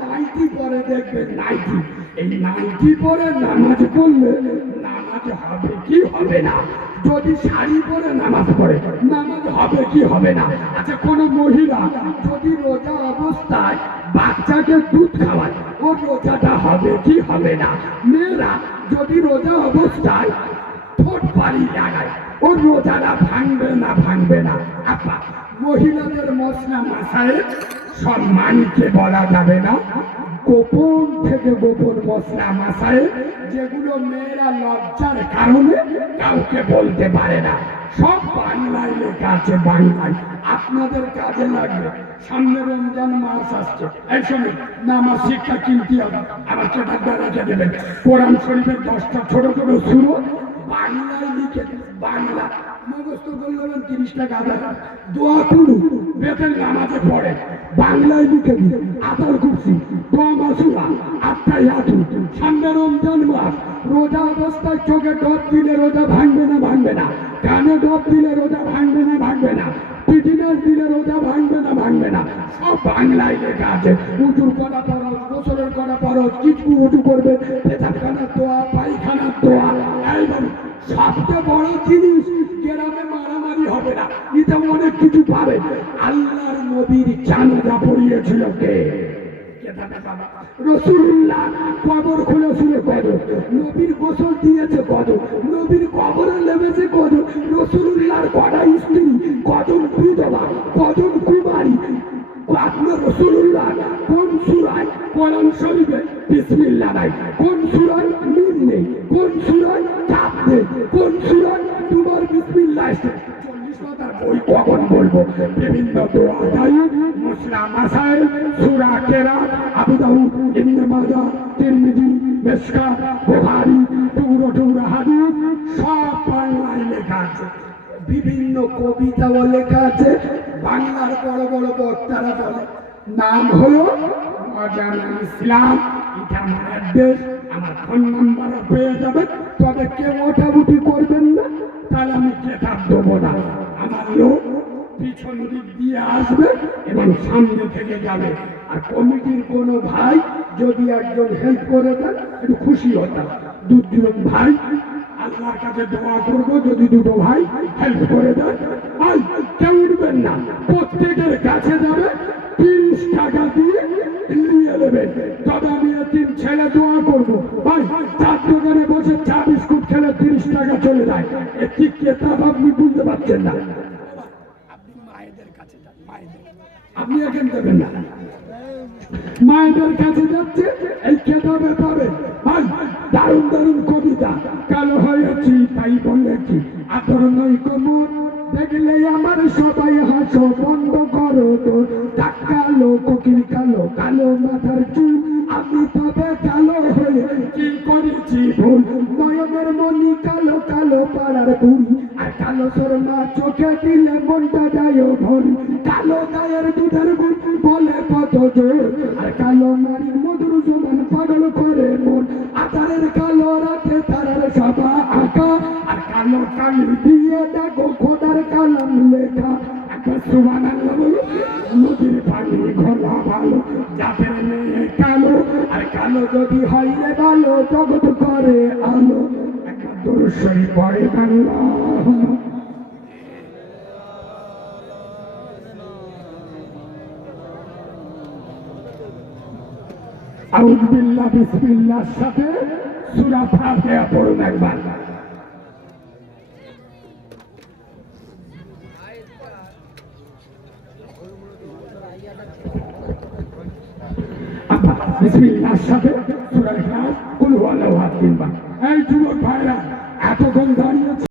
নাইটি পরে, দেখবেন নাইটি, এই নাইটি পরে নামাজ পড়লে নামাজ হবে কি হবে না। যদি শাড়ি পরে নামাজ পড়ে নামাজ হবে কি হবে না। আচ্ছা, কোনো মহিলা যদি রোজা অবস্থায় বাচ্চাকে দুধ খাওয়ায়, ওর রোজাটা হবে কি হবে না। মেয়েরা যদি রোজা অবস্থায় ঠোঁট বাড়ি লাগায়, ওর রোজাটা ভাঙবে না ভাঙবে না। আপা, মহিলাদের মশলা মাসায় সব মানিকে বলা যাবে না, গোপন থেকে গোপন মশলা মাসায় যেগুলো মেয়েরা লজ্জার কারণে কাউকে বলতে পারে না, সব বাংলায় লেখা আছে, বাংলায়। আপনাদের কাজে লাগবে। সামনে রমজান মাস আসছে, এই সময় নামাজ শিক্ষা কিনতে হবে, আমার কেতাবটা রেখে দেবেন। কোরআন শরীফের 10টা ছোট ছোট সূরা বাংলায় লিখে, বাংলা মুখস্থ করলেন 30 টাকা আদায়, দোয়া করুন, বেতের নামাজে পড়ে বাংলায় লিখে দিন। আতাল কুরসি, দোয়া মাসুরা, আত্তাহিয়াতু। সামনে রমজান মাস, রোজা অবস্থায় চোখে ডব দিলে রোজা ভাঙবে না ভাঙবে না, কানে ডব দিলে রোজা ভাঙবে না ভাঙবে না, পিটিনাস দিলে রোজা ভাঙবে না ভাঙবে না, সব বাংলায় লেখা আছে। উজুর করা ফরজ, গোসলের করা ফরজ, কিচকু উজু করবে, পেশাবখানার দোয়া, পায়খানার দোয়া। এইভাবে সবচেয়ে বড় জিনিস, গ্রামে মারামারি হবে না, এটা অনেক কিছু পাবে। আল্লাহর নবীর জানাজা পড়িয়েছিল কে? রাসূলুল্লাহ। কবর খুলেছিল কত? নবীর গোসল দিয়েছে কত? নবীর কবরে নেমেছে কত? রাসূলুল্লাহর কটা স্ত্রী, কজন বিধবা, কজন কুমারী। আপনার রাসূলুল্লাহ কোন সূরায় কোরআন শরীফে বিসমিল্লাহ নাই? কোন সূরায় মিম নেই? কোন সূরায় কাফ নেই? কোন সূরায় তোমার বিসমিল্লাহ আছে? 40 পাতার বই কখন বলবো? বিভিন্ন দোয়া গাই, মুসলা মাসাইল, সূরা কেরাত, আবু দাউদ, ইবনে মাজাহ, তিরমিজি, মিশকাত, বুখারী, টুকরো হাদিস, সব বাংলায় লেখা আছে। বিভিন্ন কবিতাও লেখা আছে। বাংলার বড় বড় বক্তারা বলে, নাম হলো অজানা ইসলাম। এটা আমার অ্যাড্রেস, আমার ফোন নাম্বারও পেয়ে যাবেন। তবে কেউ ওঠাউঠি করবেন না, তাহলে আমি কেতাব দেবো না। আমার লোক পিছনে পিছন দিক দিয়ে আসবে এবং সামনে থেকে যাবে। আর কমিটির কোনো ভাই যদি একজন হেল্প করে দেন একটু খুশি হতাম। দুজন ভাই আল্লাহর কাছে দোয়া করবো যদি দুটো ভাই হেল্প করে দেন। আর কেউ উঠবেন না, প্রত্যেকের কাছে যাবে 30 টাকা দিয়ে নিয়ে নেবেন। তবে আমি তিন ছেলে দোয়া করবো ভাই, চার দোকানে বসে চা বিস্কুট খেলে 30 টাকা চলে যায়। একটি কেতাব আপনি বুঝতে পারছেন না। আপনি মায়েদের কাছে যান, আপনি এখানে দেবেন না, মায়েদের কাছে যাচ্ছে এই কেতাবে পাবে। ভাই দারুণ দারুণ কবিতা, কালো হয়েছি তাই বলেছি আতর নয় কোমর, দেখলে আমার সবাই হাসো, বন্ধ করো তো টাক কালো কোকিল কালো, কালো মাথার চুল আমি তবে কালো হয়ে কি করেছি ভুল, নয়নের মনি কালো কালো পাড়ার বুড়ি, আর কালো শর্মা চোখে দিলে মনটা যায় ভরি, কালো গায়ের দুধের গুণ বলে কত জোর, আর কালো নারীর মধুর সমান পাগল করে মন, আচারের কালো রাতে তারার সভা আঁকা, আর কালো কালি দিয়ে দেখো খোদার কালাম লেখা। একবার সুবহানাল্লাহ বলো। নদীর পানি ঘোলা ভালো, যাদের মেয়ে কালো, আর কালো যদি হয় রে ভালো জগৎ করে আলো। একবার দরুদ শরীফ পড়ে আল্লাহ। আউযু বিল্লাহ বিসমিল্লাহর সাথে সূরা ফাতিহা পড়ুন একবার। বিসমিল্লাহর সাথে সূরা ইখলাস কুল হুয়াল্লাহু আহাদ তিনবার। এই যুবক ভাইরা এতক্ষণ দাঁড়িয়ে